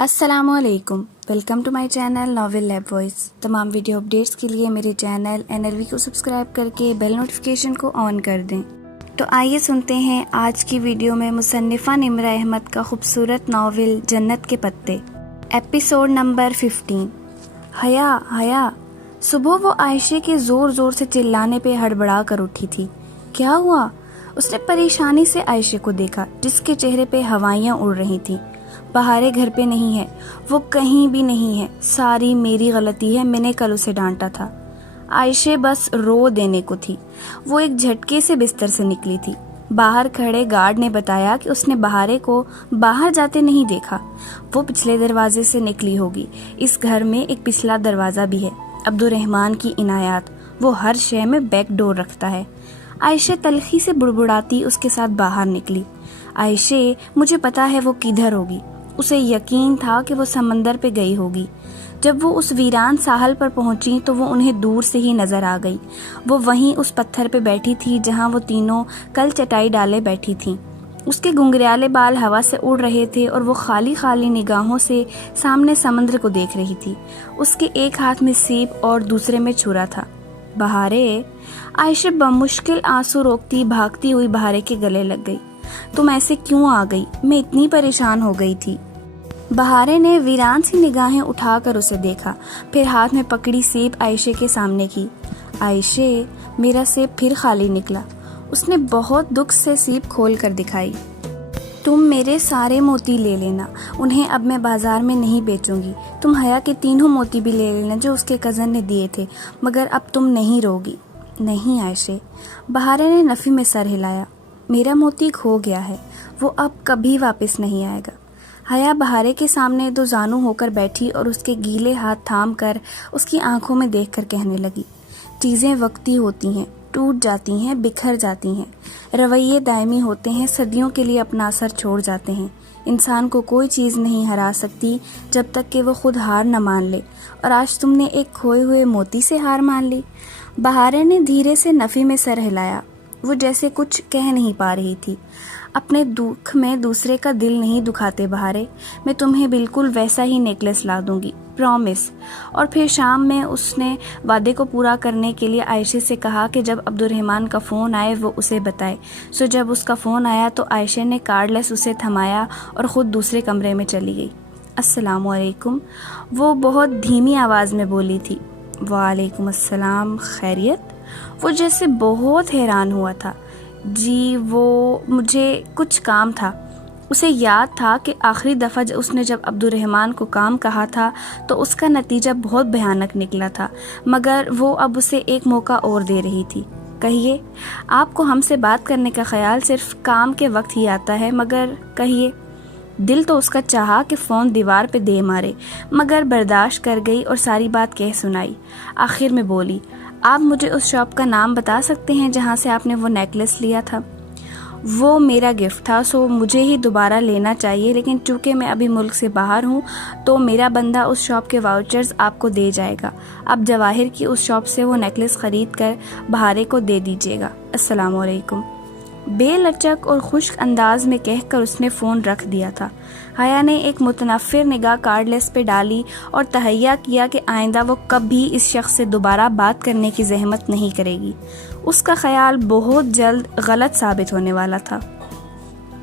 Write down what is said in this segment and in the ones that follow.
السلام علیکم، welcome to my channel novel lab voice. تمام ویڈیو اپڈیٹس کے لیے میرے چینل NLV کو سبسکرائب کر کے بیل نوٹیفیکیشن کو آن کر دیں۔ تو آئیے سنتے ہیں آج کی ویڈیو میں مصنفہ نمرہ احمد کا خوبصورت ناول جنت کے پتے، ایپیسوڈ نمبر 15۔ حیا صبح وہ عائشہ کے زور زور سے چلانے پہ ہڑبڑا کر اٹھی تھی۔ کیا ہوا؟ اس نے پریشانی سے عائشہ کو دیکھا جس کے چہرے پہ ہوائیاں اڑ رہی تھیں۔ بہارے گھر پہ نہیں ہے، وہ کہیں بھی نہیں ہے، ساری میری غلطی ہے، میں نے کل اسے ڈانٹا تھا۔ عائشہ بس رو دینے کو تھی۔ وہ ایک جھٹکے سے بستر سے نکلی تھی۔ باہر کھڑے گارڈ نے بتایا کہ اس نے بہارے کو باہر جاتے نہیں دیکھا۔ وہ پچھلے دروازے سے نکلی ہوگی۔ اس گھر میں ایک پچھلا دروازہ بھی ہے، عبدالرحمن کی عنایات، وہ ہر شے میں بیک ڈور رکھتا ہے۔ عائشہ تلخی سے بڑبڑاتی اس کے ساتھ باہر نکلی۔ عائشہ، مجھے پتا ہے وہ کدھر ہوگی۔ اسے یقین تھا کہ وہ سمندر پہ گئی ہوگی۔ جب وہ اس ویران ساحل پر پہنچی تو وہ انہیں دور سے ہی نظر آ گئی۔ وہ وہیں اس پتھر پہ بیٹھی تھی جہاں وہ تینوں کل چٹائی ڈالے بیٹھی تھیں۔ اس کے گنگریالے بال ہوا سے اڑ رہے تھے اور وہ خالی خالی نگاہوں سے سامنے سمندر کو دیکھ رہی تھی۔ اس کے ایک ہاتھ میں سیب اور دوسرے میں چھرا تھا۔ بہارے، عائشہ بمشکل آنسو روکتی بھاگتی ہوئی بہارے کے گلے لگ گئی۔ تم ایسے کیوں آ گئی؟ میں اتنی پریشان ہو گئی تھی۔ بہارے نے ویران سی نگاہیں اٹھا کر اسے دیکھا، پھر ہاتھ میں پکڑی سیب عائشہ کے سامنے کی۔ عائشہ، میرا سیب پھر خالی نکلا۔ اس نے بہت دکھ سے سیب کھول کر دکھائی۔ تم میرے سارے موتی لے لینا، انہیں اب میں بازار میں نہیں بیچوں گی۔ تم حیا کے تینوں موتی بھی لے لینا جو اس کے کزن نے دیے تھے، مگر اب تم نہیں روگی۔ نہیں عائشہ، بہارے نے نفی میں سر ہلایا۔ میرا موتی کھو گیا ہے، وہ اب کبھی واپس نہیں آئے گا۔ حیا بہارے کے سامنے دو زانو ہو کر بیٹھی اور اس کے گیلے ہاتھ تھام کر اس کی آنکھوں میں دیکھ کر کہنے لگی، چیزیں وقتی ہوتی ہیں، ٹوٹ جاتی ہیں، بکھر جاتی ہیں۔ رویے دائمی ہوتے ہیں، صدیوں کے لیے اپنا اثر چھوڑ جاتے ہیں۔ انسان کو کوئی چیز نہیں ہرا سکتی جب تک کہ وہ خود ہار نہ مان لے، اور آج تم نے ایک کھوئے ہوئے موتی سے ہار مان لی۔ بہارے نے دھیرے سے نفی میں سر ہلایا۔ وہ جیسے کچھ کہہ نہیں پا رہی تھی۔ اپنے دکھ میں دوسرے کا دل نہیں دکھاتے بہارے، میں تمہیں بالکل ویسا ہی نیکلس لا دوں گی، پرومس۔ اور پھر شام میں اس نے وعدے کو پورا کرنے کے لیے عائشہ سے کہا کہ جب عبدالرحمن کا فون آئے وہ اسے بتائے۔ جب اس کا فون آیا تو عائشہ نے کارڈ لیس اسے تھمایا اور خود دوسرے کمرے میں چلی گئی۔ السلام علیکم، وہ بہت دھیمی آواز میں بولی تھی۔ وعلیکم السلام، خیریت؟ وہ جیسے بہت حیران ہوا تھا۔ جی، وہ مجھے کچھ کام تھا۔ اسے یاد تھا کہ آخری دفعہ اس نے جب عبدالرحمن کو کام کہا تھا تو اس کا نتیجہ بہت بھیانک نکلا تھا، مگر وہ اب اسے ایک موقع اور دے رہی تھی۔ کہیے، آپ کو ہم سے بات کرنے کا خیال صرف کام کے وقت ہی آتا ہے، مگر کہیے۔ دل تو اس کا چاہا کہ فون دیوار پہ دے مارے، مگر برداشت کر گئی اور ساری بات کہہ سنائی۔ آخر میں بولی، آپ مجھے اس شاپ کا نام بتا سکتے ہیں جہاں سے آپ نے وہ نیکلس لیا تھا؟ وہ میرا گفٹ تھا، سو مجھے ہی دوبارہ لینا چاہیے، لیکن چونکہ میں ابھی ملک سے باہر ہوں تو میرا بندہ اس شاپ کے واؤچرز آپ کو دے جائے گا۔ آپ جواہر کی اس شاپ سے وہ نیکلس خرید کر بہارے کو دے دیجیے گا۔ السلام علیکم، بے لچک اور خشک انداز میں کہہ کر اس نے فون رکھ دیا تھا۔ حیا نے ایک متنفر نگاہ کارڈ لیس پہ ڈالی اور تہیہ کیا کہ آئندہ وہ کبھی اس شخص سے دوبارہ بات کرنے کی زحمت نہیں کرے گی۔ اس کا خیال بہت جلد غلط ثابت ہونے والا تھا۔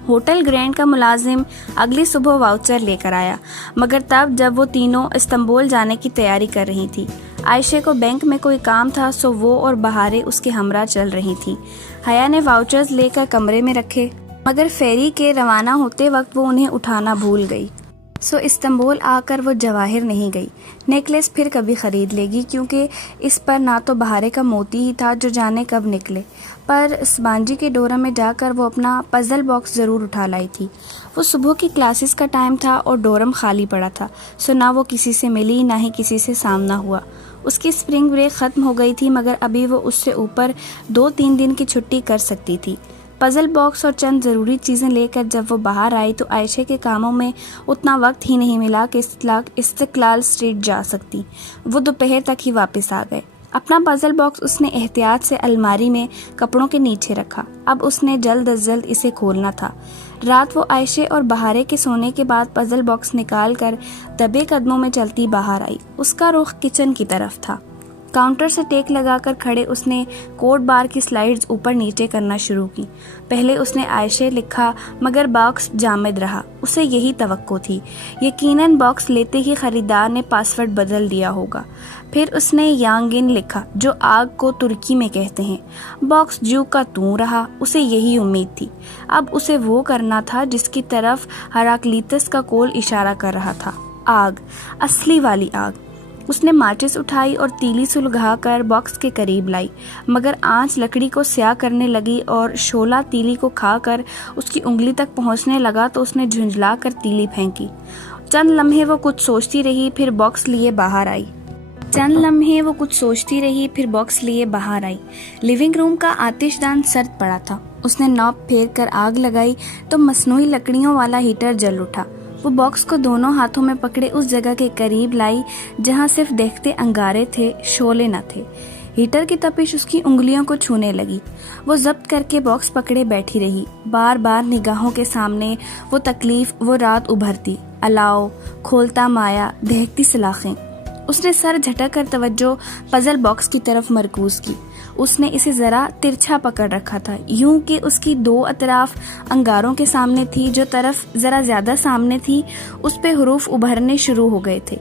ہوٹل گرینڈ کا ملازم اگلی صبح واؤچر لے کر آیا، مگر تب جب وہ تینوں استنبول جانے کی تیاری کر رہی تھی۔ عائشہ کو بینک میں کوئی کام تھا، سو وہ اور بہارے اس کے ہمراہ چل رہی تھیں۔ حیا نے واؤچرز لے کر کمرے میں رکھے، مگر فیری کے روانہ ہوتے وقت وہ انہیں اٹھانا بھول گئی۔ استنبول آ کر وہ جواہر نہیں گئی۔ نیکلس پھر کبھی خرید لے گی، کیونکہ اس پر نہ تو بہارے کا موتی ہی تھا جو جانے کب نکلے، پر اسبانجی کے ڈورم میں جا کر وہ اپنا پزل باکس ضرور اٹھا لائی تھی۔ وہ صبح کی کلاسز کا ٹائم تھا اور ڈورم خالی پڑا تھا، سو نہ وہ کسی سے ملی نہ ہی کسی سے سامنا ہوا۔ اس کی اسپرنگ بریک ختم ہو گئی تھی، مگر ابھی وہ اس سے اوپر 2-3 دن کی چھٹی کر سکتی تھی۔ پزل باکس اور چند ضروری چیزیں لے کر جب وہ باہر آئی تو عائشہ کے کاموں میں اتنا وقت ہی نہیں ملا کہ استقلال اسٹریٹ جا سکتی۔ وہ دوپہر تک ہی واپس آ گئے۔ اپنا پزل باکس اس نے احتیاط سے الماری میں کپڑوں کے نیچے رکھا۔ اب اس نے جلد از جلد اسے کھولنا تھا۔ رات وہ عائشہ اور بہارے کے سونے کے بعد پزل باکس نکال کر دبے قدموں میں چلتی باہر آئی۔ اس کا رخ کچن کی طرف تھا۔ کاؤنٹر سے ٹیک لگا کر کھڑے اس نے کوٹ بار کی سلائیڈز اوپر نیچے کرنا شروع کی۔ پہلے اس نے عائشہ لکھا مگر باکس جامد رہا۔ اسے یہی توقع تھی۔ یقیناً باکس لیتے ہی خریدار نے پاسورڈ بدل دیا ہوگا۔ پھر اس نے یانگن لکھا جو آگ کو ترکی میں کہتے ہیں۔ باکس جو کا توں رہا۔ اسے یہی امید تھی۔ اب اسے وہ کرنا تھا جس کی طرف ہراکلیتس کا قول اشارہ کر رہا تھا۔ آگ، اصلی والی آگ۔ اس نے ماچس اٹھائی اور تیلی سلگھا کر باکس کے قریب لائی، مگر آنچ لکڑی کو سیاہ کرنے لگی اور شعلہ تیلی کو کھا کر اس کی انگلی تک پہنچنے لگا تو اس نے جھنجھلا کر تیلی پھینکی۔ چند لمحے وہ کچھ سوچتی رہی پھر باکس لیے باہر آئی۔ لیونگ روم کا آتش دان سرد پڑا تھا۔ اس نے نوب پھیر کر آگ لگائی تو مصنوعی لکڑیوں والا ہیٹر جل اٹھا۔ وہ باکس کو دونوں ہاتھوں میں پکڑے اس جگہ کے قریب لائی جہاں صرف دیکھتے انگارے تھے، شعلے نہ تھے۔ ہیٹر کی تپش اس کی انگلیوں کو چھونے لگی۔ وہ ضبط کر کے باکس پکڑے بیٹھی رہی۔ بار بار نگاہوں کے سامنے وہ تکلیف، وہ رات ابھرتی، الاؤ، کھولتا مایا، دہکتی سلاخیں۔ اس نے سر جھٹک کر توجہ پزل باکس کی طرف مرکوز کی۔ اس نے اسے ذرا ترچھا پکڑ رکھا تھا، یوں کہ اس کی دو اطراف انگاروں کے سامنے تھی۔ جو طرف ذرا زیادہ سامنے تھی اس پہ حروف ابھرنے شروع ہو گئے تھے۔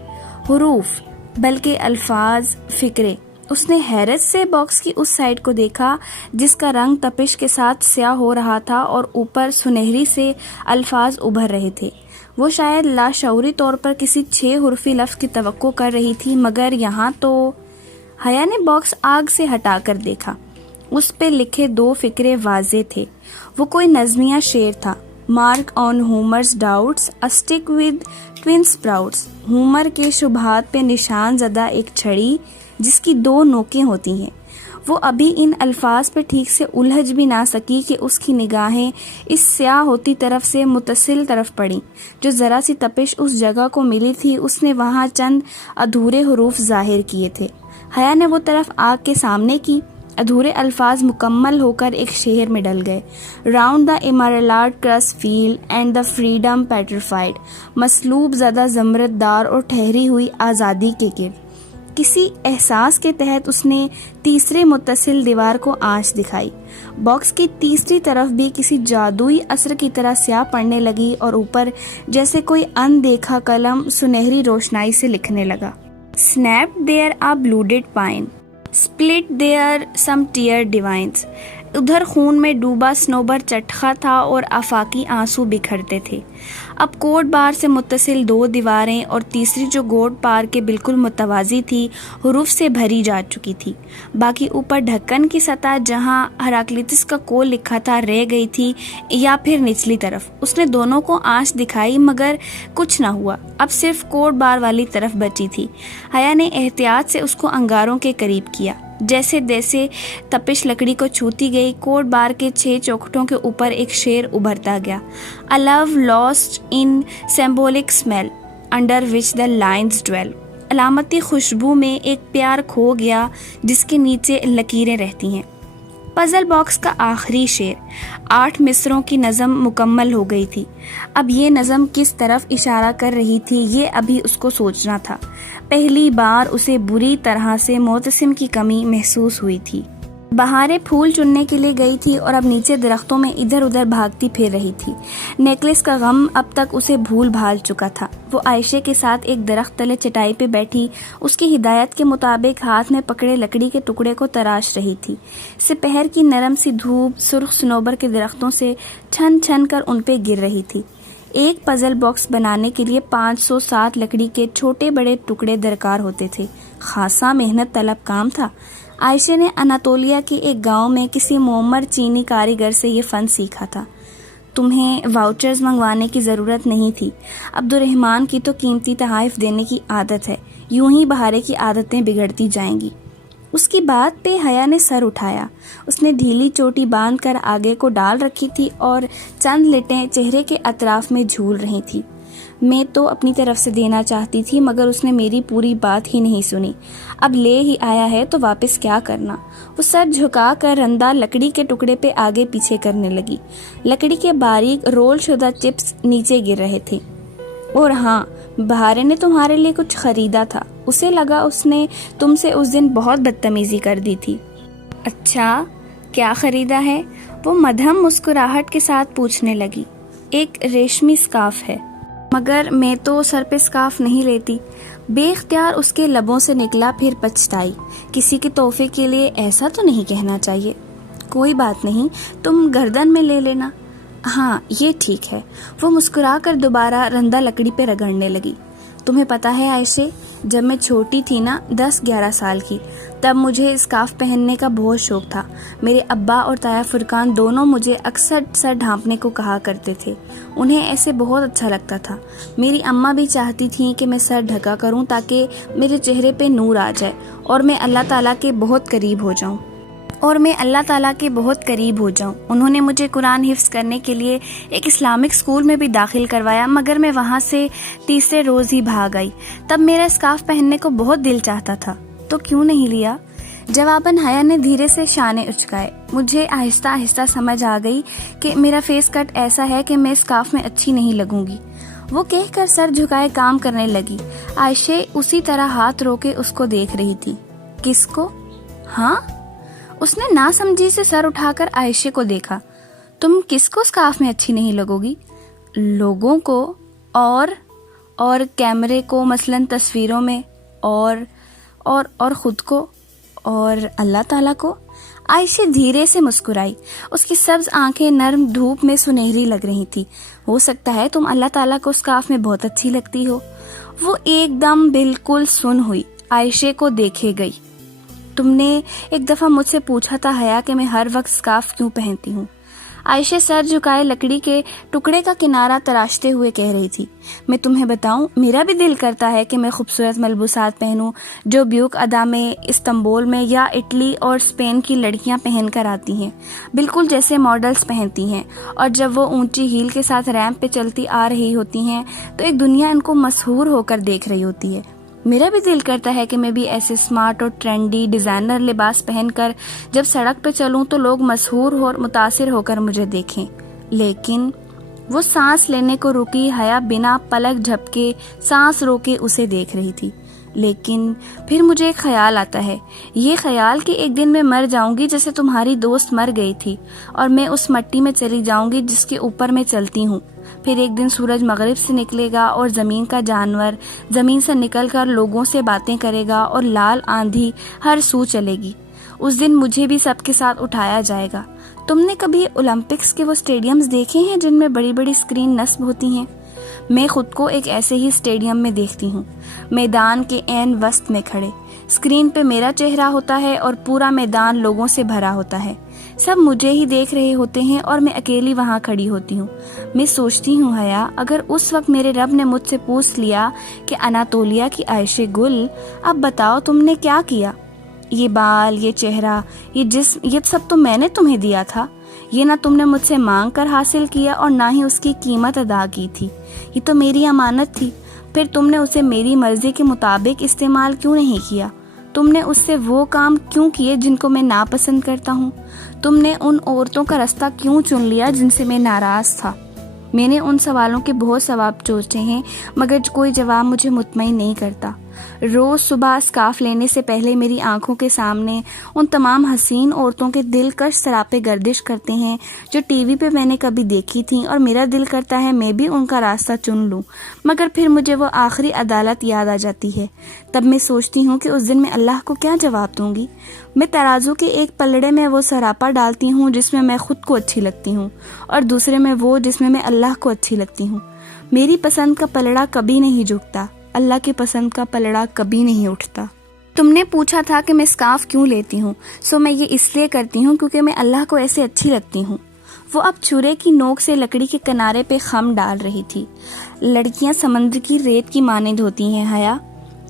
حروف بلکہ الفاظ، فکرے۔ اس نے حیرت سے باکس کی اس سائڈ کو دیکھا جس کا رنگ تپش کے ساتھ سیاہ ہو رہا تھا اور اوپر سنہری سے الفاظ ابھر رہے تھے۔ وہ شاید لاشعوری طور پر کسی 6 حرفی لفظ کی توقع کر رہی تھی، مگر یہاں تو… حیا نے باکس آگ سے ہٹا کر دیکھا۔ اس پہ لکھے 2 فقرے واضح تھے۔ وہ کوئی نظمیہ شعر تھا۔ Mark on Homer's doubts, a stick with twin sprouts. Homer کے شبہات پہ نشان زدہ ایک چھڑی جس کی 2 نوکیں ہوتی ہیں۔ وہ ابھی ان الفاظ پہ ٹھیک سے الجھ بھی نہ سکی کہ اس کی نگاہیں اس سیاہ ہوتی طرف سے متصل طرف پڑیں۔ جو ذرا سی تپش اس جگہ کو ملی تھی اس نے وہاں چند ادھورے حروف ظاہر کیے تھے۔ حیا نے وہ طرف آگ کے سامنے کی۔ ادھورے الفاظ مکمل ہو کر ایک شعر میں ڈل گئے۔ Round the emerald cross field and the freedom petrified, مسلوب زدہ زمرد دار اور ٹھہری ہوئی آزادی کے گرد۔ کسی احساس کے تحت اس نے تیسرے متصل دیوار کو آنچ دکھائی۔ باکس کی تیسری طرف بھی کسی جادوئی اثر کی طرح سیاہ پڑنے لگی اور اوپر جیسے کوئی اندیکھا قلم سنہری روشنائی سے لکھنے لگا۔ Snapped there a blooded pine, split there some tear divines۔ ادھر خون میں ڈوبا صنوبر چٹخا تھا اور آفاقی آنسو بکھرتے تھے۔ اب کوٹ بار سے متصل 2 دیواریں اور تیسری جو کوٹ بار کے بالکل متوازی تھی حروف سے بھری جا چکی تھی۔ باقی اوپر ڈھکن کی سطح جہاں ہراکلیتس کا قول لکھا تھا رہ گئی تھی، یا پھر نچلی طرف۔ اس نے دونوں کو آنچ دکھائی مگر کچھ نہ ہوا۔ اب صرف کوٹ بار والی طرف بچی تھی۔ حیا نے احتیاط سے اس کو انگاروں کے قریب کیا۔ جیسے جیسے تپش لکڑی کو چھوتی گئی کوٹ بار کے 6 چوکھٹوں کے اوپر ایک شعر ابھرتا گیا۔ A love lost in symbolic smell under which the lines dwell۔ علامتی خوشبو میں ایک پیار کھو گیا جس کے نیچے لکیریں رہتی ہیں۔ پزل باکس کا آخری شعر 8 مصروں کی نظم مکمل ہو گئی تھی۔ اب یہ نظم کس طرف اشارہ کر رہی تھی یہ ابھی اس کو سوچنا تھا۔ پہلی بار اسے بری طرح سے معتصم کی کمی محسوس ہوئی تھی۔ بہاریں پھول چننے کے لیے گئی تھی اور اب نیچے درختوں میں ادھر ادھر بھاگتی پھر رہی تھی۔ نیکلس کا غم اب تک اسے بھول بھال چکا تھا۔ وہ عائشہ کے ساتھ ایک درخت تلے چٹائی پہ بیٹھی اس کی ہدایت کے مطابق ہاتھ میں پکڑے لکڑی کے ٹکڑے کو تراش رہی تھی۔ سپہر کی نرم سی دھوپ سرخ صنوبر کے درختوں سے چھن چھن کر ان پہ گر رہی تھی۔ ایک پزل باکس بنانے کے لیے 507 لکڑی کے چھوٹے بڑے ٹکڑے درکار ہوتے تھے۔ خاصا محنت طلب کام تھا۔ عائشہ نے اناتولیا کے ایک گاؤں میں کسی معمر چینی کاریگر سے یہ فن سیکھا تھا۔ تمہیں واؤچرز منگوانے کی ضرورت نہیں تھی۔ عبد الرحمن کی تو قیمتی تحائف دینے کی عادت ہے، یوں ہی بہارے کی عادتیں بگڑتی جائیں گی۔ اس کی بات پہ حیا نے سر اٹھایا۔ اس نے ڈھیلی چوٹی باندھ کر آگے کو ڈال رکھی تھی اور چند لٹیں چہرے کے اطراف میں جھول رہی تھی۔ میں تو اپنی طرف سے دینا چاہتی تھی مگر اس نے میری پوری بات ہی نہیں سنی. اب لے ہی آیا ہے تو واپس کیا کرنا. وہ سر جھکا کر رندا لکڑی کے ٹکڑے پہ آگے پیچھے کرنے لگی. لکڑی کے باریک رول شدہ چپس نیچے گر رہے تھے. اور ہاں، بہارے نے تمہارے لیے کچھ خریدا تھا. اسے لگا اس نے تم سے اس دن بہت بدتمیزی کر دی تھی. اچھا، کیا خریدا ہے؟ وہ مدھم مسکراہٹ کے ساتھ پوچھنے لگی. ایک ریشمی سکارف ہے. مگر میں تو سر پہ سکارف نہیں لیتی. بے اختیار اس کے لبوں سے نکلا، پھر پچھتائی. کسی کے تحفے کے لیے ایسا تو نہیں کہنا چاہیے. کوئی بات نہیں، تم گردن میں لے لینا. ہاں، یہ ٹھیک ہے. وہ مسکرا کر دوبارہ رندا لکڑی پہ رگڑنے لگی. تمہیں پتہ ہے عائشے، جب میں چھوٹی تھی نا، 10-11 سال کی، تب مجھے اسکارف پہننے کا بہت شوق تھا. میرے ابا اور تایا فرقان دونوں مجھے اکثر سر ڈھانپنے کو کہا کرتے تھے. انہیں ایسے بہت اچھا لگتا تھا. میری اماں بھی چاہتی تھیں کہ میں سر ڈھکا کروں تاکہ میرے چہرے پہ نور آ جائے اور میں اللہ تعالیٰ کے بہت قریب ہو جاؤں. انہوں نے مجھے قرآن حفظ کرنے کے لیے ایک اسلامک اسکول میں بھی داخل کروایا، مگر میں وہاں سے تیسرے روز ہی بھاگ آئی. تب میرا اسکارف پہننے کو بہت دل چاہتا تھا، تو کیوں نہیں لیا؟ جواباً حیا نے دھیرے سے شانے اچکائے. مجھے آہستہ آہستہ سمجھ آ گئی کہ میرا فیس کٹ ایسا ہے کہ میں اسکارف میں اچھی نہیں لگوں گی. وہ کہہ کر سر جھکائے کام کرنے لگی. عائشہ اسی طرح ہاتھ روکے اس کو دیکھ رہی تھی. کس کو؟ ہاں؟ اس نے ناسمجھی سے سر اٹھا کر عائشہ کو دیکھا. تم کس کو اسکارف میں اچھی نہیں لگو گی؟ لوگوں کو اور کیمرے کو، مثلاً تصویروں میں، اور خود کو، اور اللہ تعالیٰ کو. عائشہ دھیرے سے مسکرائی. اس کی سبز آنکھیں نرم دھوپ میں سنہری لگ رہی تھی. ہو سکتا ہے تم اللہ تعالیٰ کو اسکارف میں بہت اچھی لگتی ہو. وہ ایک دم بالکل سن ہوئی عائشہ کو دیکھے گئی. تم نے ایک دفعہ مجھ سے پوچھا تھا حیا کہ میں ہر وقت سکارف کیوں پہنتی ہوں. عائشہ سر جھکائے لکڑی کے ٹکڑے کا کنارہ تراشتے ہوئے کہہ رہی تھی. میں تمہیں بتاؤں، میرا بھی دل کرتا ہے کہ میں خوبصورت ملبوسات پہنوں جو بیوک ادا میں، استنبول میں یا اٹلی اور اسپین کی لڑکیاں پہن کر آتی ہیں، بالکل جیسے ماڈلز پہنتی ہیں. اور جب وہ اونچی ہیل کے ساتھ ریمپ پہ چلتی آ رہی ہوتی ہیں تو ایک دنیا ان کو مسحور ہو کر دیکھ رہی ہوتی ہے. میرا بھی دل کرتا ہے کہ میں بھی ایسے اسمارٹ اور ٹرینڈی ڈیزائنر لباس پہن کر جب سڑک پہ چلوں تو لوگ مسحور اور متاثر ہو کر مجھے دیکھیں. لیکن وہ سانس لینے کو رکی. حیا بنا پلک جھپکے سانس روکے اسے دیکھ رہی تھی. لیکن پھر مجھے ایک خیال آتا ہے، یہ خیال کہ ایک دن میں مر جاؤں گی جیسے تمہاری دوست مر گئی تھی، اور میں اس مٹی میں چلی جاؤں گی جس کے اوپر میں چلتی ہوں. پھر ایک دن سورج مغرب سے نکلے گا اور زمین کا جانور زمین سے نکل کر لوگوں سے باتیں کرے گا اور لال آندھی ہر سو چلے گی. اس دن مجھے بھی سب کے ساتھ اٹھایا جائے گا. تم نے کبھی اولمپکس کے وہ اسٹیڈیمز دیکھے ہیں جن میں بڑی بڑی اسکرین نصب ہوتی ہیں؟ میں خود کو ایک ایسے ہی اسٹیڈیم میں دیکھتی ہوں، میدان کے عین وسط میں کھڑے. اسکرین پہ میرا چہرہ ہوتا ہے اور پورا میدان لوگوں سے بھرا ہوتا ہے. سب مجھے ہی دیکھ رہے ہوتے ہیں اور میں اکیلی وہاں کھڑی ہوتی ہوں. میں سوچتی ہوں حیا، اگر اس وقت میرے رب نے مجھ سے پوچھ لیا کہ اناتولیا کی عائشہ گل، اب بتاؤ تم نے کیا کیا؟ یہ بال، یہ چہرہ، یہ جسم، یہ سب تو میں نے تمہیں دیا تھا. یہ نہ تم نے مجھ سے مانگ کر حاصل کیا اور نہ ہی اس کی قیمت ادا کی تھی. یہ تو میری امانت تھی. پھر تم نے اسے میری مرضی کے مطابق استعمال کیوں نہیں کیا؟ تم نے اس سے وہ کام کیوں کیے جن کو میں ناپسند کرتا ہوں؟ تم نے ان عورتوں کا رستہ کیوں چن لیا جن سے میں ناراض تھا؟ میں نے ان سوالوں کے بہت ثواب سوچے ہیں مگر کوئی جواب مجھے مطمئن نہیں کرتا. روز صبح اسکارف لینے سے پہلے میری آنکھوں کے سامنے ان تمام حسین عورتوں کے دلکش سراپے گردش کرتے ہیں جو ٹی وی پہ میں نے کبھی دیکھی تھیں، اور میرا دل کرتا ہے میں بھی ان کا راستہ چن لوں. مگر پھر مجھے وہ آخری عدالت یاد آ جاتی ہے. تب میں سوچتی ہوں کہ اس دن میں اللہ کو کیا جواب دوں گی. میں ترازو کے ایک پلڑے میں وہ سراپا ڈالتی ہوں جس میں میں خود کو اچھی لگتی ہوں، اور دوسرے میں وہ جس میں اللہ کو اچھی لگتی ہوں. میری پسند کا پلڑا کبھی نہیں جھکتا، اللہ کی پسند کا پلڑا کبھی نہیں اٹھتا. تم نے پوچھا تھا کہ میں اسکارف کیوں لیتی ہوں، سو میں یہ اس لیے کرتی ہوں کیونکہ میں اللہ کو ایسے اچھی لگتی ہوں. وہ اب چھرے کی نوک سے لکڑی کے کنارے پہ خم ڈال رہی تھی. لڑکیاں سمندر کی ریت کی مانند ہوتی ہیں حیا،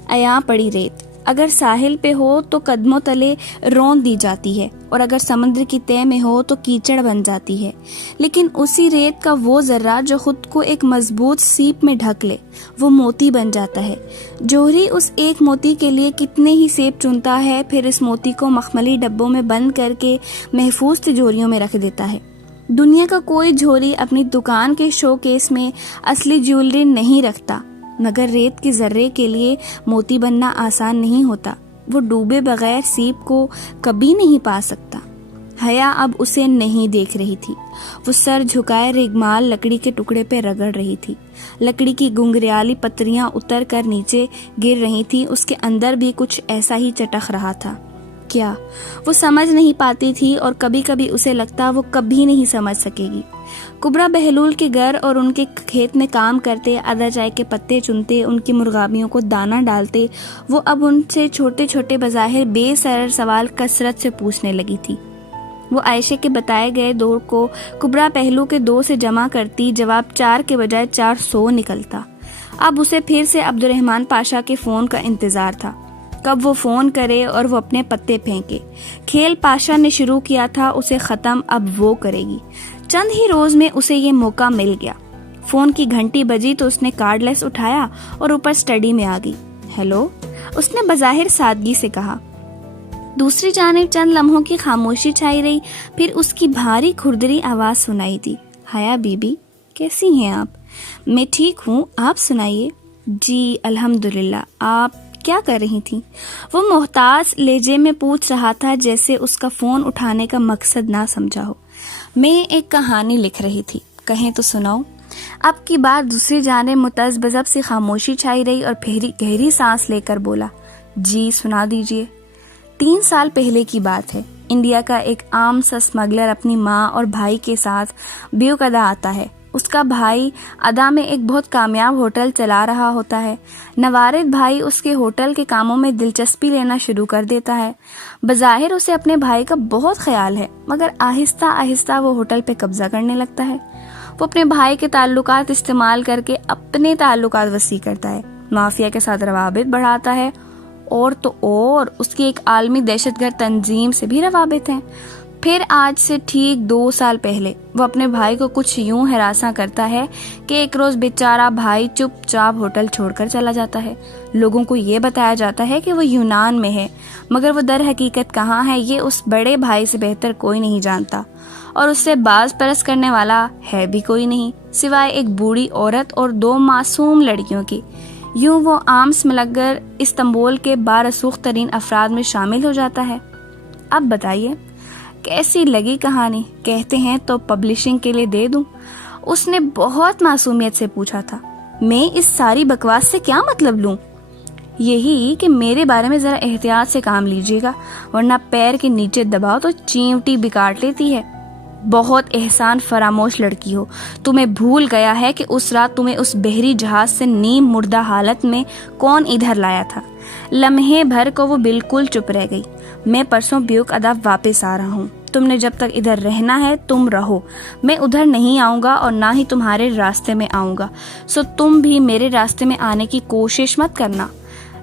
عیاں پڑی ریت. اگر ساحل پہ ہو تو قدموں تلے رون دی جاتی ہے اور اگر سمندر کی تہ میں ہو تو کیچڑ بن جاتی ہے، لیکن اسی ریت کا وہ ذرہ جو خود کو ایک مضبوط سیپ میں ڈھک لے وہ موتی بن جاتا ہے۔ جوہری اس ایک موتی کے لیے کتنے ہی سیب چنتا ہے، پھر اس موتی کو مخملی ڈبوں میں بند کر کے محفوظ تجوریوں میں رکھ دیتا ہے۔ دنیا کا کوئی جوہری اپنی دکان کے شو کیس میں اصلی جیولری نہیں رکھتا، مگر ریت کے ذرے کے لیے موتی بننا آسان نہیں ہوتا۔ وہ ڈوبے بغیر سیپ کو کبھی نہیں پا سکتا۔ حیا اب اسے نہیں دیکھ رہی تھی۔ وہ سر جھکائے ریگمال لکڑی کے ٹکڑے پہ رگڑ رہی تھی۔ لکڑی کی گنگریالی پتریاں اتر کر نیچے گر رہی تھی۔ اس کے اندر بھی کچھ ایسا ہی چٹخ رہا تھا۔ کیا؟ وہ سمجھ نہیں پاتی تھی، اور کبھی کبھی اسے لگتا وہ کبھی نہیں سمجھ سکے گی۔ کبرا بہلول کے گھر اور ان کے کھیت میں کام کرتے، ادرک چائے کے پتے چنتے، ان کی مرغابیوں کو دانہ ڈالتے، وہ اب ان سے چھوٹے چھوٹے بظاہر بے سرر سوال کثرت سے پوچھنے لگی تھی۔ وہ عائشہ کے بتائے گئے 2 کو کبرا پہلو کے 2 سے جمع کرتی، جواب 4 کے بجائے 400 نکلتا۔ اب اسے پھر سے عبد الرحمن پاشا کے فون کا انتظار تھا، کب وہ فون کرے اور وہ اپنے پتے پھینکے۔ کھیل پاشا نے شروع کیا تھا، اسے ختم اب وہ کرے گی۔ چند ہی روز میں اسے یہ موقع مل گیا۔ فون کی گھنٹی بجی تو اس نے کارڈ لیس اٹھایا اور اوپر اسٹڈی میں آ گئی۔ ہیلو، اس نے بظاہر سادگی سے کہا۔ دوسری جانب چند لمحوں کی خاموشی چھائی رہی، پھر اس کی بھاری کھردری آواز سنائی دی۔ حیا بی بی، کیسی ہیں آپ؟ میں ٹھیک ہوں، آپ سنائیے۔ جی الحمدللہ، آپ کیا کر رہی تھیں؟ وہ محتاط لہجے میں پوچھ رہا تھا، جیسے اس کا فون اٹھانے کا مقصد نہ سمجھا ہو۔ میں ایک کہانی لکھ رہی تھی، کہیں تو سناؤ۔ اب کی بات دوسری جانب متعصب بضب سی خاموشی چھائی رہی، اور گہری سانس لے کر بولا، جی سنا دیجئے۔ 3 سال پہلے کی بات ہے۔ انڈیا کا ایک عام سا اسمگلر اپنی ماں اور بھائی کے ساتھ بیوک ادا آتا ہے۔ اس کا بھائی ادا میں ایک بہت کامیاب ہوٹل چلا رہا ہوتا ہے۔ نوارد بھائی اس کے ہوٹل کے کاموں میں دلچسپی لینا شروع کر دیتا ہے۔ بظاہر اسے اپنے بھائی کا بہت خیال ہے، مگر آہستہ آہستہ وہ ہوٹل پہ قبضہ کرنے لگتا ہے۔ وہ اپنے بھائی کے تعلقات استعمال کر کے اپنے تعلقات وسیع کرتا ہے، مافیا کے ساتھ روابط بڑھاتا ہے، اور تو اور اس کی ایک عالمی دہشت گرد تنظیم سے بھی روابط ہیں۔ پھر آج سے ٹھیک 2 سال پہلے وہ اپنے بھائی کو کچھ یوں ہراساں کرتا ہے کہ ایک روز بیچارہ بھائی چپ چاپ ہوٹل چھوڑ کر چلا جاتا ہے۔ لوگوں کو یہ بتایا جاتا ہے کہ وہ یونان میں ہے، مگر وہ در حقیقت کہاں ہے یہ اس بڑے بھائی سے بہتر کوئی نہیں جانتا، اور اس سے باز پرست کرنے والا ہے بھی کوئی نہیں، سوائے ایک بوڑھی عورت اور 2 معصوم لڑکیوں کی۔ یوں وہ عام اسمگلر استنبول کے بارسوخ ترین افراد میں شامل ہو جاتا ہے۔ اب بتائیے کیسی لگی کہانی؟ کہتے ہیں تو پبلشنگ کے لیے دے دوں؟ اس نے بہت معصومیت سے پوچھا تھا۔ میں اس ساری بکواس سے کیا مطلب لوں؟ یہی کہ میرے بارے میں ذرا احتیاط سے کام لیجیے گا، ورنہ پیر کے نیچے دباؤ تو چیونٹی بھی کاٹ لیتی ہے۔ بہت احسان فراموش لڑکی ہو، تمہیں بھول گیا ہے کہ اس رات تمہیں اس بحری جہاز سے نیم مردہ حالت میں کون ادھر لایا تھا؟ لمحے بھر کو وہ بالکل چپ رہ گئی۔ میں پرسوں بیوک ادا واپس آ رہا ہوں، تم نے جب تک ادھر رہنا ہے تم رہو، میں ادھر نہیں آؤں گا اور نہ ہی تمہارے راستے میں آؤں گا، سو تم بھی میرے راستے میں آنے کی کوشش مت کرنا۔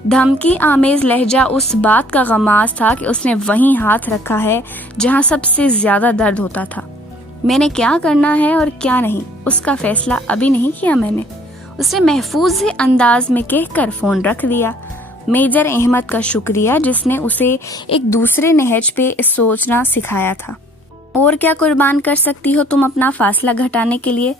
دھمکی آمیز لہجہ اس بات کا غماز تھا کہ اس نے وہیں ہاتھ رکھا ہے جہاں سب سے زیادہ درد ہوتا تھا۔ میں نے کیا کرنا ہے اور کیا نہیں، اس کا فیصلہ ابھی نہیں کیا میں نے، اس نے محفوظ سے انداز میں کہہ کر فون رکھ دیا۔ میجر احمد کا شکریہ جس نے اسے ایک دوسرے نہج پہ سوچنا سکھایا تھا۔ اور کیا قربان کر سکتی ہو تم اپنا فاصلہ گھٹانے کے لیے؟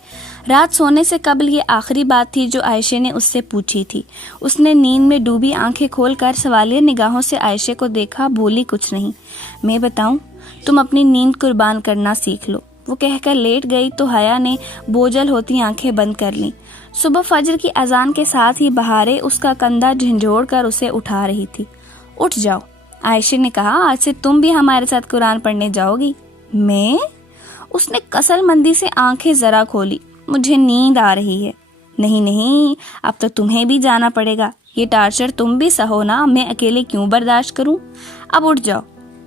رات سونے سے قبل یہ آخری بات تھی جو عائشہ نے اس سے پوچھی تھی۔ اس نے نیند میں ڈوبی آنکھیں کھول کر سوالیہ نگاہوں سے عائشہ کو دیکھا، بولی کچھ نہیں۔ میں بتاؤں؟ تم اپنی نیند قربان کرنا سیکھ لو، وہ کہہ کر لیٹ گئی تو حیا نے بوجھل ہوتی آنکھیں بند کر لیں۔ صبح فجر کی اذان کے ساتھ ہی بہاریں اس کا کندھا جھنجھوڑ کر اسے اٹھا رہی تھی۔ اٹھ جاؤ، عائشہ نے کہا، آج سے تم بھی ہمارے ساتھ قرآن پڑھنے جاؤ گی۔ میں؟ اس نے کسل مندی سے آنکھیں ذرا کھولی۔ مجھے نیند آ رہی ہے۔ نہیں، اب تو تمہیں بھی جانا پڑے گا، یہ ٹارچر تم بھی سہو نا، میں اکیلے کیوں برداشت کروں؟ اب اٹھ جاؤ۔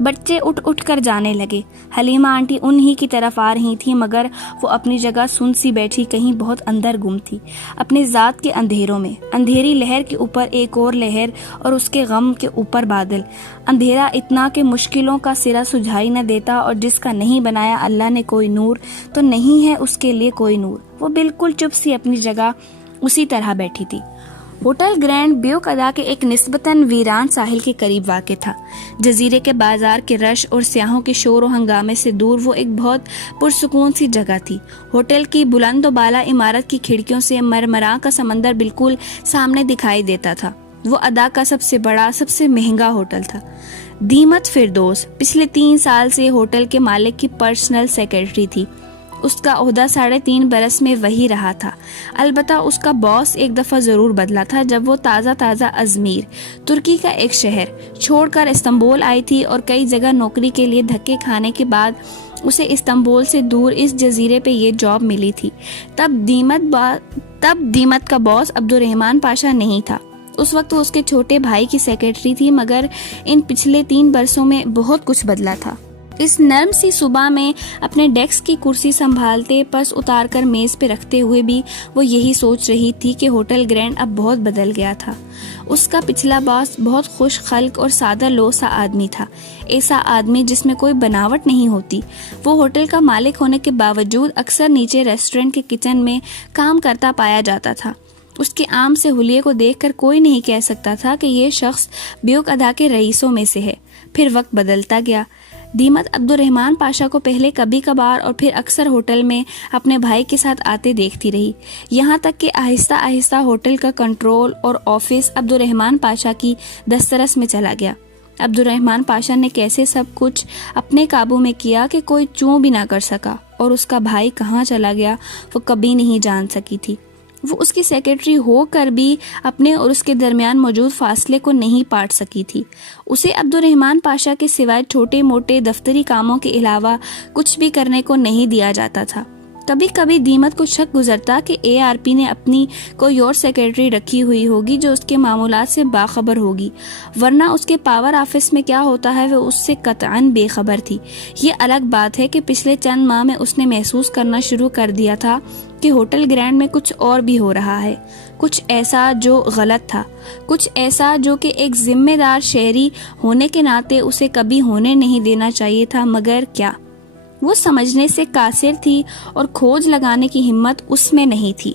بچے اٹھ اٹھ کر جانے لگے۔ حلیمہ آنٹی انہی کی طرف آ رہی تھی، مگر وہ اپنی جگہ سن سی بیٹھی کہیں بہت اندر گم تھی، اپنے ذات کے اندھیروں میں۔ اندھیری لہر کے اوپر ایک اور لہر، اور اس کے غم کے اوپر بادل۔ اندھیرا اتنا کہ مشکلوں کا سرا سجھائی نہ دیتا، اور جس کا نہیں بنایا اللہ نے کوئی نور، تو نہیں ہے اس کے لیے کوئی نور۔ وہ بالکل چپ سی اپنی جگہ اسی طرح بیٹھی تھی۔ ہوٹل گرینڈ بیوک ادا کے ایک نسبتاً ویران ساحل کے قریب واقع تھا۔ جزیرے کے بازار کے رش اور سیاحوں کے شور و ہنگامے سے دور وہ ایک بہت پرسکون سی جگہ تھی۔ ہوٹل کی بلند و بالا عمارت کی کھڑکیوں سے مرمراں کا سمندر بالکل سامنے دکھائی دیتا تھا۔ وہ ادا کا سب سے بڑا، سب سے مہنگا ہوٹل تھا۔ دیمت فردوس پچھلے 3 سال سے ہوٹل کے مالک کی پرسنل سیکرٹری تھی۔ اس کا عہدہ 3.5 برس میں وہی رہا تھا۔ البتہ اس کا باس ایک دفعہ ضرور بدلا تھا، جب وہ تازہ ازمیر، ترکی کا ایک شہر، چھوڑ کر استنبول آئی تھی، اور کئی جگہ نوکری کے لیے دھکے کھانے کے بعد اسے استنبول سے دور اس جزیرے پہ یہ جاب ملی تھی۔ تب دیمت کا باس عبدالرحمن پاشا نہیں تھا۔ اس وقت وہ اس کے چھوٹے بھائی کی سیکرٹری تھی، مگر ان پچھلے 3 برسوں میں بہت کچھ بدلا تھا۔ اس نرم سی صبح میں اپنے ڈیسک کی کرسی سنبھالتے، پرس اتار کر میز پہ رکھتے ہوئے بھی وہ یہی سوچ رہی تھی کہ ہوٹل گرینڈ اب بہت بدل گیا تھا۔ اس کا پچھلا باس بہت خوش خلق اور سادہ لو سا آدمی تھا، ایسا آدمی جس میں کوئی بناوٹ نہیں ہوتی۔ وہ ہوٹل کا مالک ہونے کے باوجود اکثر نیچے ریسٹورنٹ کے کچن میں کام کرتا پایا جاتا تھا۔ اس کے عام سے حلیے کو دیکھ کر کوئی نہیں کہہ سکتا تھا کہ یہ شخص بیوک ادا کے رئیسوں میں سے ہے۔ پھر وقت بدلتا گیا۔ دیمت عبدالرحمن پاشا کو پہلے کبھی کبھار اور پھر اکثر ہوٹل میں اپنے بھائی کے ساتھ آتے دیکھتی رہی، یہاں تک کہ آہستہ آہستہ ہوٹل کا کنٹرول اور آفس عبدالرحمن پاشا کی دسترس میں چلا گیا۔ عبدالرحمن پاشا نے کیسے سب کچھ اپنے قابو میں کیا کہ کوئی چوں بھی نہ کر سکا، اور اس کا بھائی کہاں چلا گیا وہ کبھی نہیں جان سکی تھی۔ وہ اس کی سیکرٹری ہو کر بھی اپنے اور اس کے درمیان موجود فاصلے کو نہیں پاٹ سکی تھی۔ اسے عبدالرحمن پاشا کے سوائے چھوٹے موٹے دفتری کاموں کے علاوہ کچھ بھی کرنے کو نہیں دیا جاتا تھا۔ کبھی کبھی دیمت کو شک گزرتا کہ ARP نے اپنی کوئی اور سیکرٹری رکھی ہوئی ہوگی جو اس کے معمولات سے باخبر ہوگی، ورنہ اس کے پاور آفس میں کیا ہوتا ہے وہ اس سے قطعاً بے خبر تھی۔ یہ الگ بات ہے کہ پچھلے چند ماہ میں اس نے محسوس کرنا شروع کر دیا تھا کہ ہوٹل گرینڈ میں کچھ اور بھی ہو رہا ہے، کچھ ایسا جو غلط تھا، کچھ ایسا جو کہ ایک ذمہ دار شہری ہونے کے ناطے اسے کبھی ہونے نہیں دینا چاہیے تھا۔ مگر کیا؟ وہ سمجھنے سے قاصر تھی اور کھوج لگانے کی ہمت اس میں نہیں تھی۔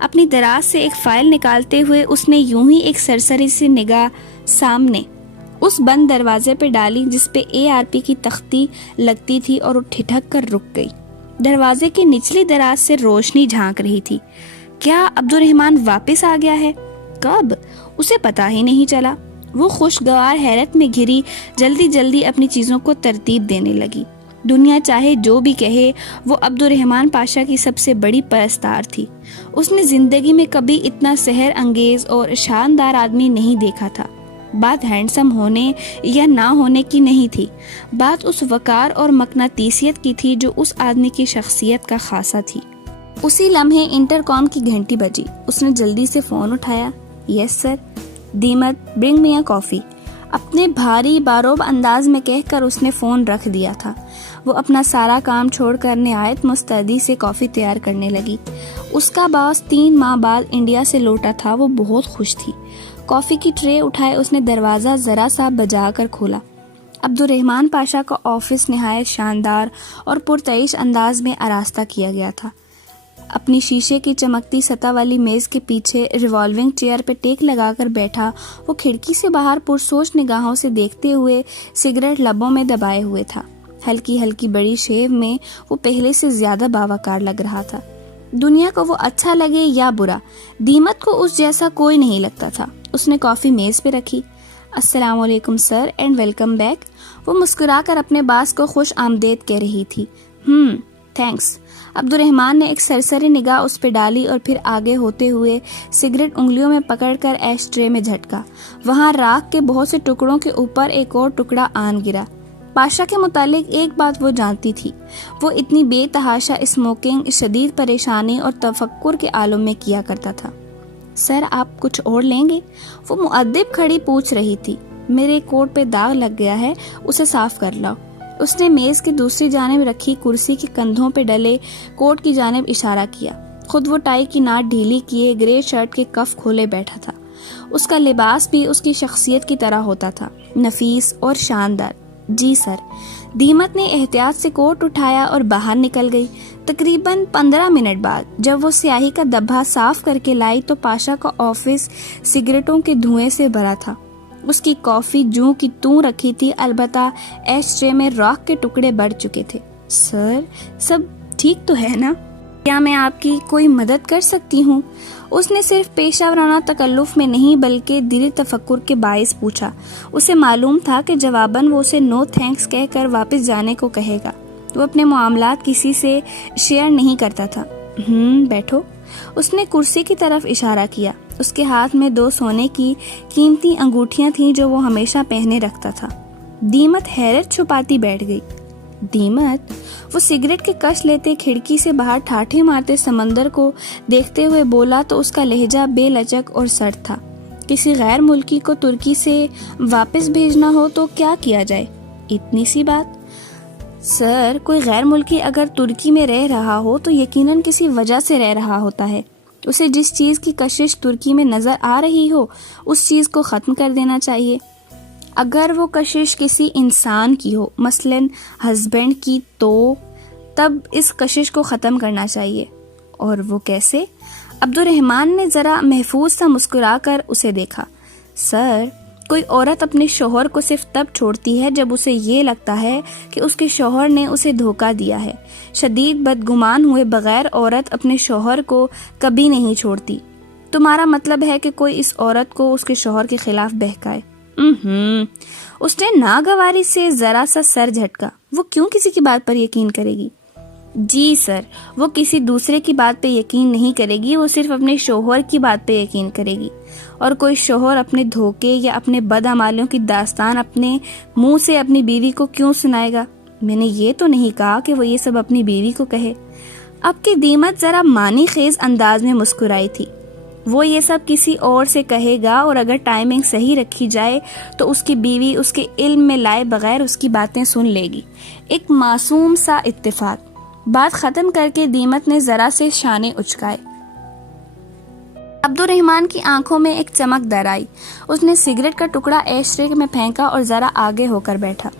اپنی دراز سے ایک فائل نکالتے ہوئے اس نے یوں ہی ایک سرسری سی نگاہ سامنے اس بند دروازے پہ ڈالی جس پہ ARP کی تختی لگتی تھی، اور وہ ٹھٹک کر رک گئی۔ دروازے کی نچلی دراز سے روشنی جھانک رہی تھی۔ کیا عبدالرحمن واپس آ گیا ہے؟ کب؟ اسے پتا ہی نہیں چلا۔ وہ خوشگوار حیرت میں گھری جلدی اپنی چیزوں کو ترتیب دینے لگی۔ دنیا چاہے جو بھی کہے، وہ عبدالرحمن پاشا کی سب سے بڑی پرستار تھی۔ اس نے زندگی میں کبھی اتنا سحر انگیز اور شاندار آدمی نہیں دیکھا تھا۔ بات ہینڈسم ہونے یا نہ ہونے کی نہیں تھی، بات اس وقار اور مقناطیسیت کی تھی جو اس آدمی کی شخصیت کا خاصہ تھی۔ اسی لمحے انٹر کام کی گھنٹی بجی۔ اس نے جلدی سے فون اٹھایا۔ یس سر۔ دیمت برنگ می اے کافی، اپنے بھاری باروب انداز میں کہہ کر اس نے فون رکھ دیا تھا۔ وہ اپنا سارا کام چھوڑ کر نہایت مستعدی سے کافی تیار کرنے لگی۔ اس کا باس 3 ماہ بعد انڈیا سے لوٹا تھا۔ وہ بہت خوش تھی۔ کافی کی ٹرے اٹھائے اس نے دروازہ ذرا سا بجا کر کھولا۔ عبدالرحمن پاشا کا آفس نہایت شاندار اور پرتعیش انداز میں آراستہ کیا گیا تھا۔ اپنی شیشے کی چمکتی سطح والی میز کے پیچھے ریوالونگ چیئر پہ ٹیک لگا کر بیٹھا وہ کھڑکی سے باہر پرسوچ نگاہوں سے دیکھتے ہوئے سگریٹ لبوں میں دبائے ہوئے تھا۔ ہلکی بڑی شیو میں وہ پہلے سے زیادہ باوقار لگ رہا تھا۔ دنیا کو وہ اچھا لگے یا برا، دیمت کو اس جیسا کوئی نہیں لگتا تھا۔ اس نے کافی میز پہ رکھی۔ السلام علیکم سر اینڈ ویلکم بیک۔ وہ مسکرا کر اپنے باس کو خوش آمدید کہہ رہی تھی۔ تھینکس۔ عبدالرحمن نے ایک سرسری نگاہ اس پہ ڈالی اور پھر آگے ہوتے ہوئے سگریٹ انگلیوں میں پکڑ کر ایش ٹرے میں جھٹکا۔ وہاں راکھ کے بہت سے ٹکڑوں کے اوپر ایک اور ٹکڑا آن گرا۔ پاشا کے متعلق ایک بات وہ جانتی تھی، وہ اتنی بے تحاشا اسموکنگ شدید پریشانی اور تفکر کے عالم میں کیا کرتا تھا۔ سر آپ کچھ اور لیں گے؟ وہ مؤدب کھڑی پوچھ رہی تھی۔ میرے کوٹ پہ داغ لگ گیا ہے، اسے صاف کر لاؤ۔ اس نے میز کی دوسری جانب رکھی کرسی کے کندھوں پہ ڈلے کوٹ کی جانب اشارہ کیا۔ خود وہ ٹائی کی ناٹ ڈھیلی کیے گرے شرٹ کے کف کھولے بیٹھا تھا۔ اس کا لباس بھی اس کی شخصیت کی طرح ہوتا تھا، نفیس اور شاندار۔ جی سر۔ دیمت نے احتیاط سے کوٹ اٹھایا اور باہر نکل گئی۔ تقریباً 15 منٹ بعد جب وہ سیاہی کا دبا صاف کر کے لائی تو پاشا کا آفس سگریٹوں کے دھوئیں سے بھرا تھا۔ اس کی کافی جوں کی توں رکھی تھی، البتہ ایش ٹرے میں راکھ کے ٹکڑے بڑھ چکے تھے۔ سر، سب ٹھیک تو ہے نا؟ کیا میں آپ کی کوئی مدد کر سکتی ہوں؟ اس نے صرف پیشہ ورانہ تکلف میں نہیں بلکہ دلی تفکر کے باعث پوچھا۔ اسے معلوم تھا کہ جواباً وہ اسے نو تھینکس کہہ کر واپس جانے کو کہے گا۔ وہ اپنے معاملات کسی سے شیئر نہیں کرتا تھا۔ بیٹھو۔ اس نے کرسی کی طرف اشارہ کیا۔ اس کے ہاتھ میں 2 سونے کی قیمتی انگوٹھیاں تھیں جو وہ ہمیشہ پہنے رکھتا تھا۔ دیمت حیرت چھپاتی بیٹھ گئی۔ دیمت؟ وہ سگریٹ کے کش لیتے کھڑکی سے باہر ٹھاٹھے مارتے سمندر کو دیکھتے ہوئے بولا تو اس کا لہجہ بے لچک اور سرد تھا۔ کسی غیر ملکی کو ترکی سے واپس بھیجنا ہو تو کیا کیا جائے؟ اتنی سی بات؟ سر، کوئی غیر ملکی اگر ترکی میں رہ رہا ہو تو یقیناً کسی وجہ سے رہ رہا ہوتا ہے۔ اسے جس چیز کی کشش ترکی میں نظر آ رہی ہو اس چیز کو ختم کر دینا چاہیے۔ اگر وہ کشش کسی انسان کی ہو، مثلاً ہسبینڈ کی، تو تب اس کشش کو ختم کرنا چاہیے۔ اور وہ کیسے؟ عبدالرحمن نے ذرا محفوظ سا مسکرا کر اسے دیکھا۔ سر، کوئی عورت اپنے شوہر کو صرف تب چھوڑتی ہے جب اسے یہ لگتا ہے کہ اس کے شوہر نے اسے دھوکہ دیا ہے۔ شدید بدگمان ہوئے بغیر عورت اپنے شوہر کو کبھی نہیں چھوڑتی۔ تمہارا مطلب ہے کہ کوئی اس عورت کو اس کے شوہر کے خلاف بہکائے؟ اس نے ناگواری سے ذرا سا سر جھٹکا۔ وہ کیوں کسی کی بات پر یقین کرے گی؟ جی سر، وہ کسی دوسرے کی بات پہ یقین نہیں کرے گی، وہ صرف اپنے شوہر کی بات پہ یقین کرے گی۔ اور کوئی شوہر اپنے دھوکے یا اپنے بدعمالیوں کی داستان اپنے منہ سے اپنی بیوی کو کیوں سنائے گا؟ میں نے یہ تو نہیں کہا کہ وہ یہ سب اپنی بیوی کو کہے۔ اب کی دیمت ذرا معنی خیز انداز میں مسکرائی تھی۔ وہ یہ سب کسی اور سے کہے گا اور اگر ٹائمنگ صحیح رکھی جائے تو اس کی بیوی اس کے علم میں لائے بغیر اس کی باتیں سن لے گی۔ ایک معصوم سا اتفاق۔ بات ختم کر کے دیمت نے ذرا سے شانے اچکائے۔ عبدالرحمن کی آنکھوں میں ایک چمک در آئی۔ اس نے سگریٹ کا ٹکڑا ایش ٹرے میں پھینکا اور ذرا آگے ہو کر بیٹھا۔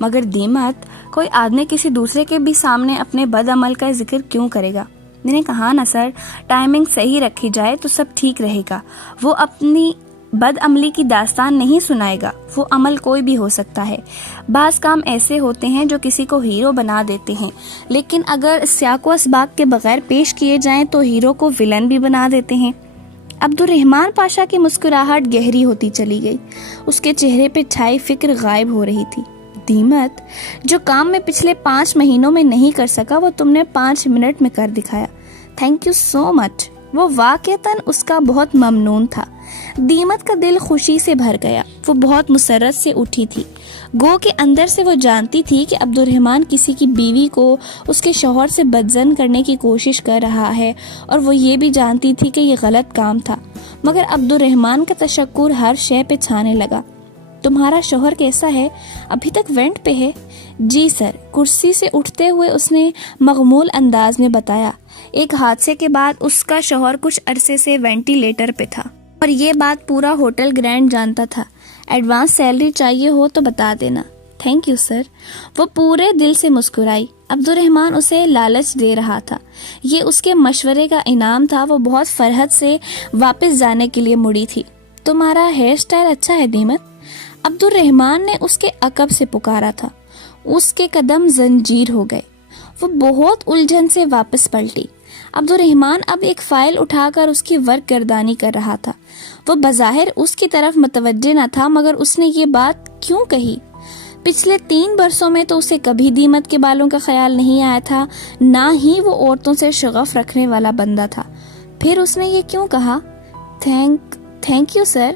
مگر دیمت، کوئی آدمی کسی دوسرے کے بھی سامنے اپنے بد عمل کا ذکر کیوں کرے گا؟ میں نے کہا نا سر، ٹائمنگ صحیح رکھی جائے تو سب ٹھیک رہے گا۔ وہ اپنی بد عملی کی داستان نہیں سنائے گا۔ وہ عمل کوئی بھی ہو سکتا ہے۔ بعض کام ایسے ہوتے ہیں جو کسی کو ہیرو بنا دیتے ہیں، لیکن اگر سیاق و اسباق کے بغیر پیش کیے جائیں تو ہیرو کو ولن بھی بنا دیتے ہیں۔ عبدالرحمن پاشا کی مسکراہٹ گہری ہوتی چلی گئی۔ اس کے چہرے پہ چھائی فکر غائب ہو رہی تھی۔ دیمت، جو کام میں پچھلے 5 مہینوں میں نہیں کر سکا وہ تم نے 5 منٹ میں کر دکھایا۔ تھینک یو سو مچ۔ وہ واقعتاً اس کا بہت ممنون تھا۔ دیمت کا دل خوشی سے بھر گیا۔ وہ بہت مسرت سے اٹھی تھی۔ گو کہ اندر سے وہ جانتی تھی کہ عبدالرحمن کسی کی بیوی کو اس کے شوہر سے بدظن کرنے کی کوشش کر رہا ہے، اور وہ یہ بھی جانتی تھی کہ یہ غلط کام تھا، مگر عبدالرحمن کا تشکر ہر شے پہ چھانے لگا۔ تمہارا شوہر کیسا ہے؟ ابھی تک وینٹ پہ ہے؟ جی سر، کرسی سے اٹھتے ہوئے اس نے مغمول انداز میں بتایا۔ ایک حادثے کے بعد اس کا شوہر کچھ عرصے سے وینٹیلیٹر پہ تھا، اور یہ بات پورا ہوٹل گرینڈ جانتا تھا۔ ایڈوانس سیلری چاہیے ہو تو بتا دینا۔ Thank you sir. وہ پورے دل سے مسکرائی۔ عبدالرحمن اسے لالچ دے رہا تھا، یہ اس کے مشورے کا انعام تھا۔ وہ بہت فرحت سے واپس جانے کے لیے مڑی تھی۔ تمہارا ہیئر سٹائل اچھا ہے دیمت، عبدالرحمن نے اس کے عقب سے پکارا تھا۔ اس کے قدم زنجیر ہو گئے۔ وہ بہت الجھن سے واپس پلٹی۔ عبدالرحمن اب ایک فائل اٹھا کر اس کی ورک گردانی کر رہا تھا۔ وہ بظاہر اس کی طرف متوجہ نہ تھا، مگر اس نے یہ بات کیوں کہی؟ پچھلے 3 برسوں میں تو اسے کبھی دیمت کے بالوں کا خیال نہیں آیا تھا، نہ ہی وہ عورتوں سے شغف رکھنے والا بندہ تھا۔ پھر اس نے یہ کیوں کہا؟ Thank you sir.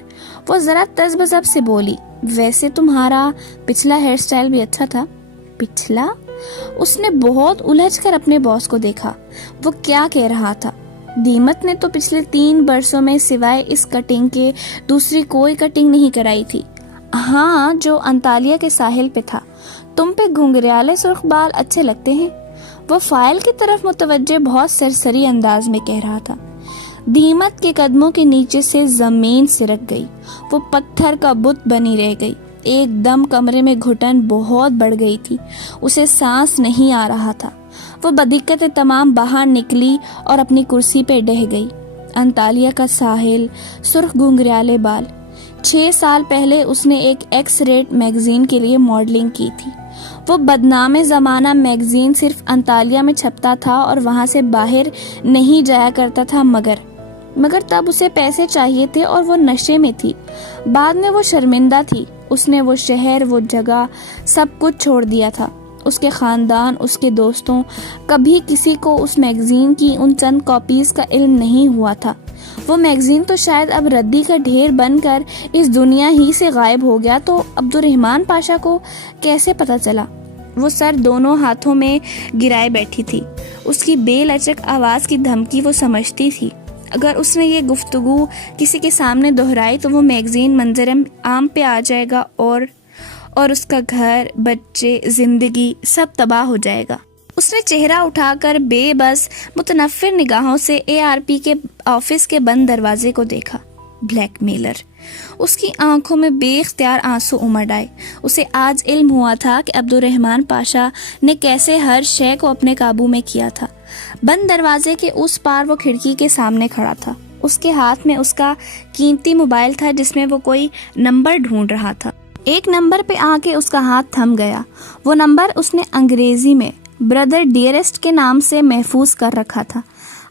وہ ذرا تذبذب سے بولی۔ ویسے تمہارا پچھلا ہیئر سٹائل بھی اچھا تھا۔ پچھلا؟ اس نے بہت الجھ کر اپنے باس کو دیکھا۔ وہ کیا کہہ رہا تھا؟ دیمت نے تو پچھلے 3 برسوں میں سوائے اس کٹنگ کے دوسری کوئی کٹنگ نہیں کرائی تھی۔ ہاں، جو انطالیہ کے ساحل پہ تھا۔ تم پہ گھنگریالے سرخ بال اچھے لگتے ہیں، وہ فائل کی طرف متوجہ بہت سرسری انداز میں کہہ رہا تھا۔ دیمت کے قدموں کے نیچے سے زمین سرک گئی، وہ پتھر کا بت بنی رہ گئی۔ ایک دم کمرے میں گھٹن بہت بڑھ گئی تھی، اسے سانس نہیں آ رہا تھا۔ وہ بدقت تمام باہر نکلی اور اپنی کرسی پہ ڈہ گئی۔ انطالیہ کا ساحل، سرخ گھنگریالے بال۔ 6 سال پہلے اس نے ایک ایکس ریٹ میگزین کے لیے ماڈلنگ کی تھی۔ وہ بدنام زمانہ میگزین صرف انطالیہ میں چھپتا تھا اور وہاں سے باہر نہیں جایا کرتا تھا، مگر تب اسے پیسے چاہیے تھے اور وہ نشے میں تھی۔ بعد میں وہ شرمندہ تھی، اس نے وہ شہر، وہ جگہ، سب کچھ چھوڑ دیا تھا۔ اس کے خاندان، اس کے دوستوں، کبھی کسی کو اس میگزین کی ان چند کاپیز کا علم نہیں ہوا تھا۔ وہ میگزین تو شاید اب ردی کا ڈھیر بن کر اس دنیا ہی سے غائب ہو گیا، تو عبدالرحمن پاشا کو کیسے پتہ چلا؟ وہ سر دونوں ہاتھوں میں گرائے بیٹھی تھی۔ اس کی بے لچک آواز کی دھمکی وہ سمجھتی تھی۔ اگر اس نے یہ گفتگو کسی کے سامنے دہرائی تو وہ میگزین منظر عام پہ آ جائے گا اور اس کا گھر، بچے، زندگی سب تباہ ہو جائے گا۔ اس نے چہرہ اٹھا کر بے بس متنفر نگاہوں سے ARP کے آفس کے بند دروازے کو دیکھا۔ Black mailer. اس کی آنکھوں میں بے اختیار آنسو امڑ آئے۔ اسے آج علم ہوا تھا کہ عبدالرحمن پاشا نے کیسے ہر شے کو اپنے قابو میں کیا تھا۔ بند دروازے کے اس پار وہ کھڑکی کے سامنے کھڑا تھا۔ اس کے ہاتھ میں اس کا قیمتی موبائل تھا جس میں وہ کوئی نمبر ڈھونڈ رہا تھا۔ ایک نمبر پہ آ کے اس کا ہاتھ تھم گیا۔ وہ نمبر اس نے انگریزی میں بردر ڈیئرسٹ کے نام سے محفوظ کر رکھا تھا۔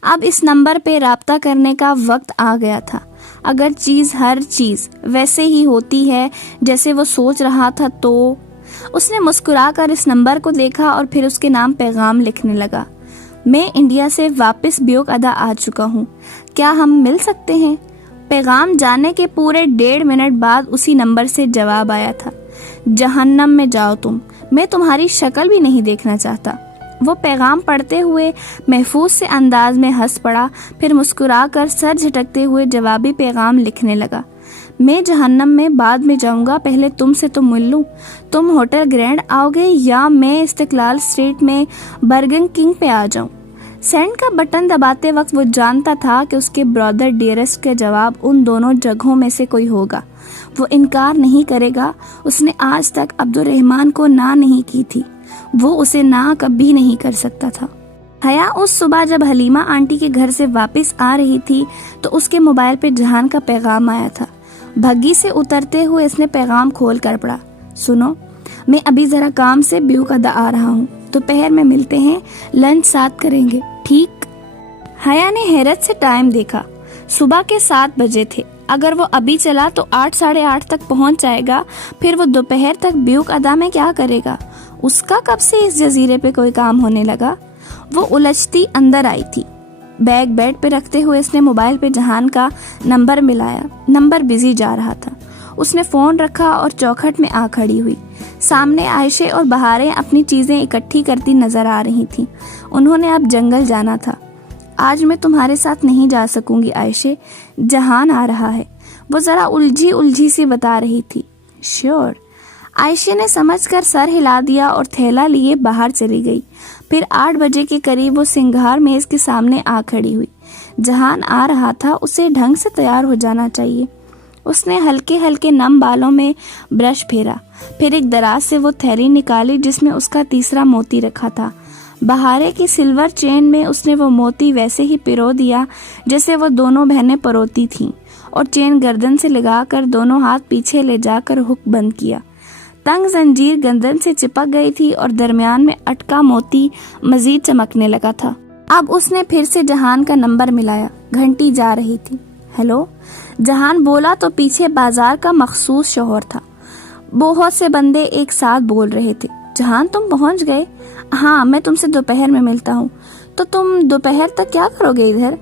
اب اس نمبر پہ رابطہ کرنے کا وقت آ گیا تھا۔ اگر ہر چیز ویسے ہی ہوتی ہے جیسے وہ سوچ رہا تھا تو اس نے مسکرا کر اس نمبر کو دیکھا اور پھر اس کے نام پیغام لکھنے لگا۔ میں انڈیا سے واپس بیوک ادا آ چکا ہوں، کیا ہم مل سکتے ہیں؟ پیغام جانے کے پورے 1.5 منٹ بعد اسی نمبر سے جواب آیا تھا۔ جہنم میں جاؤ تم، میں تمہاری شکل بھی نہیں دیکھنا چاہتا۔ وہ پیغام پڑھتے ہوئے محفوظ سے انداز میں ہنس پڑا، پھر مسکرا کر سر جھٹکتے ہوئے جوابی پیغام لکھنے لگا۔ میں جہنم میں بعد میں جاؤں گا، پہلے تم سے تو مل لوں۔ تم ہوٹل گرینڈ آؤ گے یا میں استقلال اسٹریٹ میں برگر کنگ پہ آ جاؤں؟ سینڈ کا بٹن دباتے وقت وہ جانتا تھا کہ اس کے برادر ڈیئرسٹ کا جواب ان دونوں جگہوں میں سے کوئی ہوگا۔ وہ انکار نہیں کرے گا۔ اس نے آج تک عبدالرحمن کو نہ نہیں کی تھی، وہ اسے نہ کبھی نہیں کر سکتا تھا۔ حیا اس صبح جب حلیمہ آنٹی کے گھر سے واپس آ رہی تھی تو اس کے موبائل پہ جہان کا پیغام آیا تھا۔ بھگی سے اترتے ہوئے اس نے پیغام کھول کر پڑھا۔ سنو، میں ابھی ذرا کام سے بیوک ادا آ رہا ہوں، دوپہر میں ملتے ہیں، لنچ ساتھ کریں گے، ٹھیک؟ حیا نے حیرت سے ٹائم دیکھا۔ صبح کے 7 بجے تھے۔ اگر وہ ابھی چلا تو 8 ساڑھے 8 تک پہنچ جائے گا، پھر وہ دوپہر تک بیوک ادا میں کیا کرے گا؟ اس کا کب سے اس جزیرے پہ کوئی کام ہونے لگا؟ وہ الجھتی اندر آئی تھی۔ بیگ بیڈ پہ رکھتے ہوئے اس نے موبائل پہ جہان کا نمبر ملایا۔ نمبر بزی جا رہا تھا۔ اس نے فون رکھا اور چوکھٹ میں آ کھڑی ہوئی۔ سامنے عائشہ اور بہاریں اپنی چیزیں اکٹھی کرتی نظر آ رہی تھیں۔ انہوں نے اب جنگل جانا تھا۔ آج میں تمہارے ساتھ نہیں جا سکوں گی عائشہ، جہان آ رہا ہے، وہ ذرا الجھی سی بتا رہی تھی۔ شیور، عائشہ نے سمجھ کر سر ہلا دیا اور تھیلا لیے باہر چلی گئی۔ پھر 8 بجے کے قریب وہ سنگھار میز کے سامنے آ کھڑی ہوئی۔ جہان آ رہا تھا، اسے ڈھنگ سے تیار ہو جانا چاہیے۔ اس نے ہلکے ہلکے نم بالوں میں برش پھیرا، پھر ایک دراز سے وہ تھیلی نکالی جس میں اس کا تیسرا موتی رکھا تھا۔ بہارے کی سلور چین میں اس نے وہ موتی ویسے ہی پرو دیا جیسے وہ دونوں بہنیں پروتی تھیں، اور چین گردن سے لگا کر دونوں ہاتھ پیچھے لے جا کر ہک بند کیا۔ تنگ زنجیر گردن سے چپک گئی تھی اور درمیان میں اٹکا موتی مزید چمکنے لگا تھا۔ اب اس نے پھر سے جہان کا نمبر ملایا۔ گھنٹی جا رہی تھی۔ ہیلو، جہان بولا تو پیچھے بازار کا مخصوص شوہر تھا۔ بہت سے بندے ایک ساتھ بول رہے تھے۔ جہان، تم پہنچ گئے؟ ہاں، میں تم سے دوپہر میں ملتا ہوں۔ تو تم دوپہر تک کیا کرو گے ادھر؟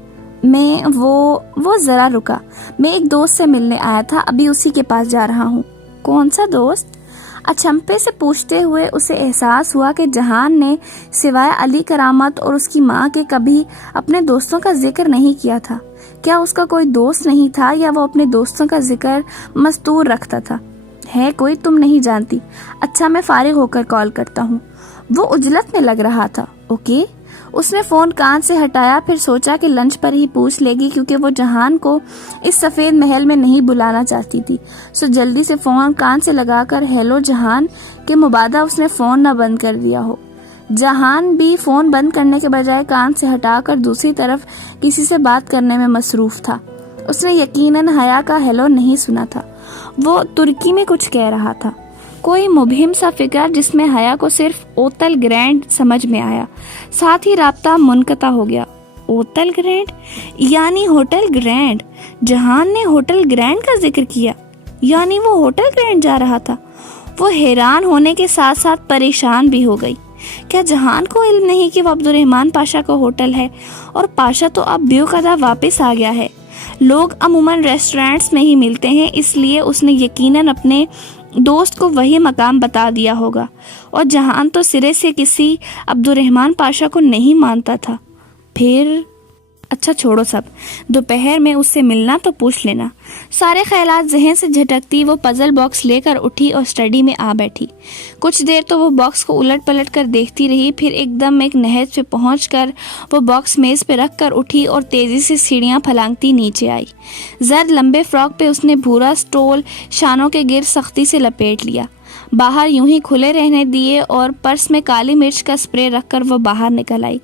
میں وہ ذرا رکا، میں ایک دوست سے ملنے آیا تھا، ابھی اسی کے پاس جا رہا ہوں۔ کون سا دوست؟ اچھمپے سے پوچھتے ہوئے اسے احساس ہوا کہ جہان نے سوائے علی کرامت اور اس کی ماں کے کبھی اپنے دوستوں کا ذکر نہیں کیا تھا۔ کیا اس کا کوئی دوست نہیں تھا یا وہ اپنے دوستوں کا ذکر مستور رکھتا تھا؟ ہے کوئی تم نہیں جانتی؟ اچھا میں فارغ ہو کر کال کرتا ہوں۔ وہ اجلتنے لگ رہا تھا۔ اوکے۔ اس نے فون کان سے ہٹایا، پھر سوچا کہ لنچ پر ہی پوچھ لے گی کیونکہ وہ جہان کو اس سفید محل میں نہیں بلانا چاہتی تھی۔ سو جلدی سے فون کان سے لگا کر ہیلو جہان کے مبادہ اس نے فون نہ بند کر دیا ہو۔ جہان بھی فون بند کرنے کے بجائے کان سے ہٹا کر دوسری طرف کسی سے بات کرنے میں مصروف تھا۔ اس نے یقیناً حیا کا ہیلو نہیں سنا تھا۔ وہ ترکی میں کچھ کہہ رہا تھا، کوئی مبہم سا فکر جس میں حیا کو صرف اوتل گرینڈ سمجھ میں آیا۔ ساتھ ہی رابطہ منقطع ہو گیا۔ اوتل گرینڈ یعنی ہوٹل گرینڈ۔ جہان نے ہوٹل گرینڈ کا ذکر کیا، یعنی وہ ہوٹل گرینڈ جا رہا تھا۔ وہ حیران ہونے کے ساتھ ساتھ پریشان بھی ہو گئی۔ کیا جہان کو علم نہیں کہ وہ عبد الرحمن پاشا کا ہوٹل ہے؟ اور پاشا تو اب بیوقدہ واپس آ گیا ہے۔ لوگ عموماً ریسٹورینٹس میں ہی ملتے ہیں، اس لیے اس نے یقیناً اپنے دوست کو وہی مقام بتا دیا ہوگا، اور جہان تو سرے سے کسی عبد الرحمن پاشا کو نہیں مانتا تھا۔ پھر اچھا چھوڑو سب، دوپہر میں اس سے ملنا تو پوچھ لینا۔ سارے خیالات ذہن سے جھٹکتی وہ پزل باکس لے کر اٹھی اور اسٹڈی میں آ بیٹھی۔ کچھ دیر تو وہ باکس کو الٹ پلٹ کر دیکھتی رہی، پھر ایک دم ایک نہج پہ پہنچ کر وہ باکس میز پہ رکھ کر اٹھی اور تیزی سے سیڑھیاں پھلانگتی نیچے آئی۔ زرد لمبے فراک پہ اس نے بھورا سٹول شانوں کے گرد سختی سے لپیٹ لیا، باہر یوں ہی کھلے رہنے دیے اور پرس میں کالی مرچ کا سپرے رکھ کر وہ باہر نکل آئی۔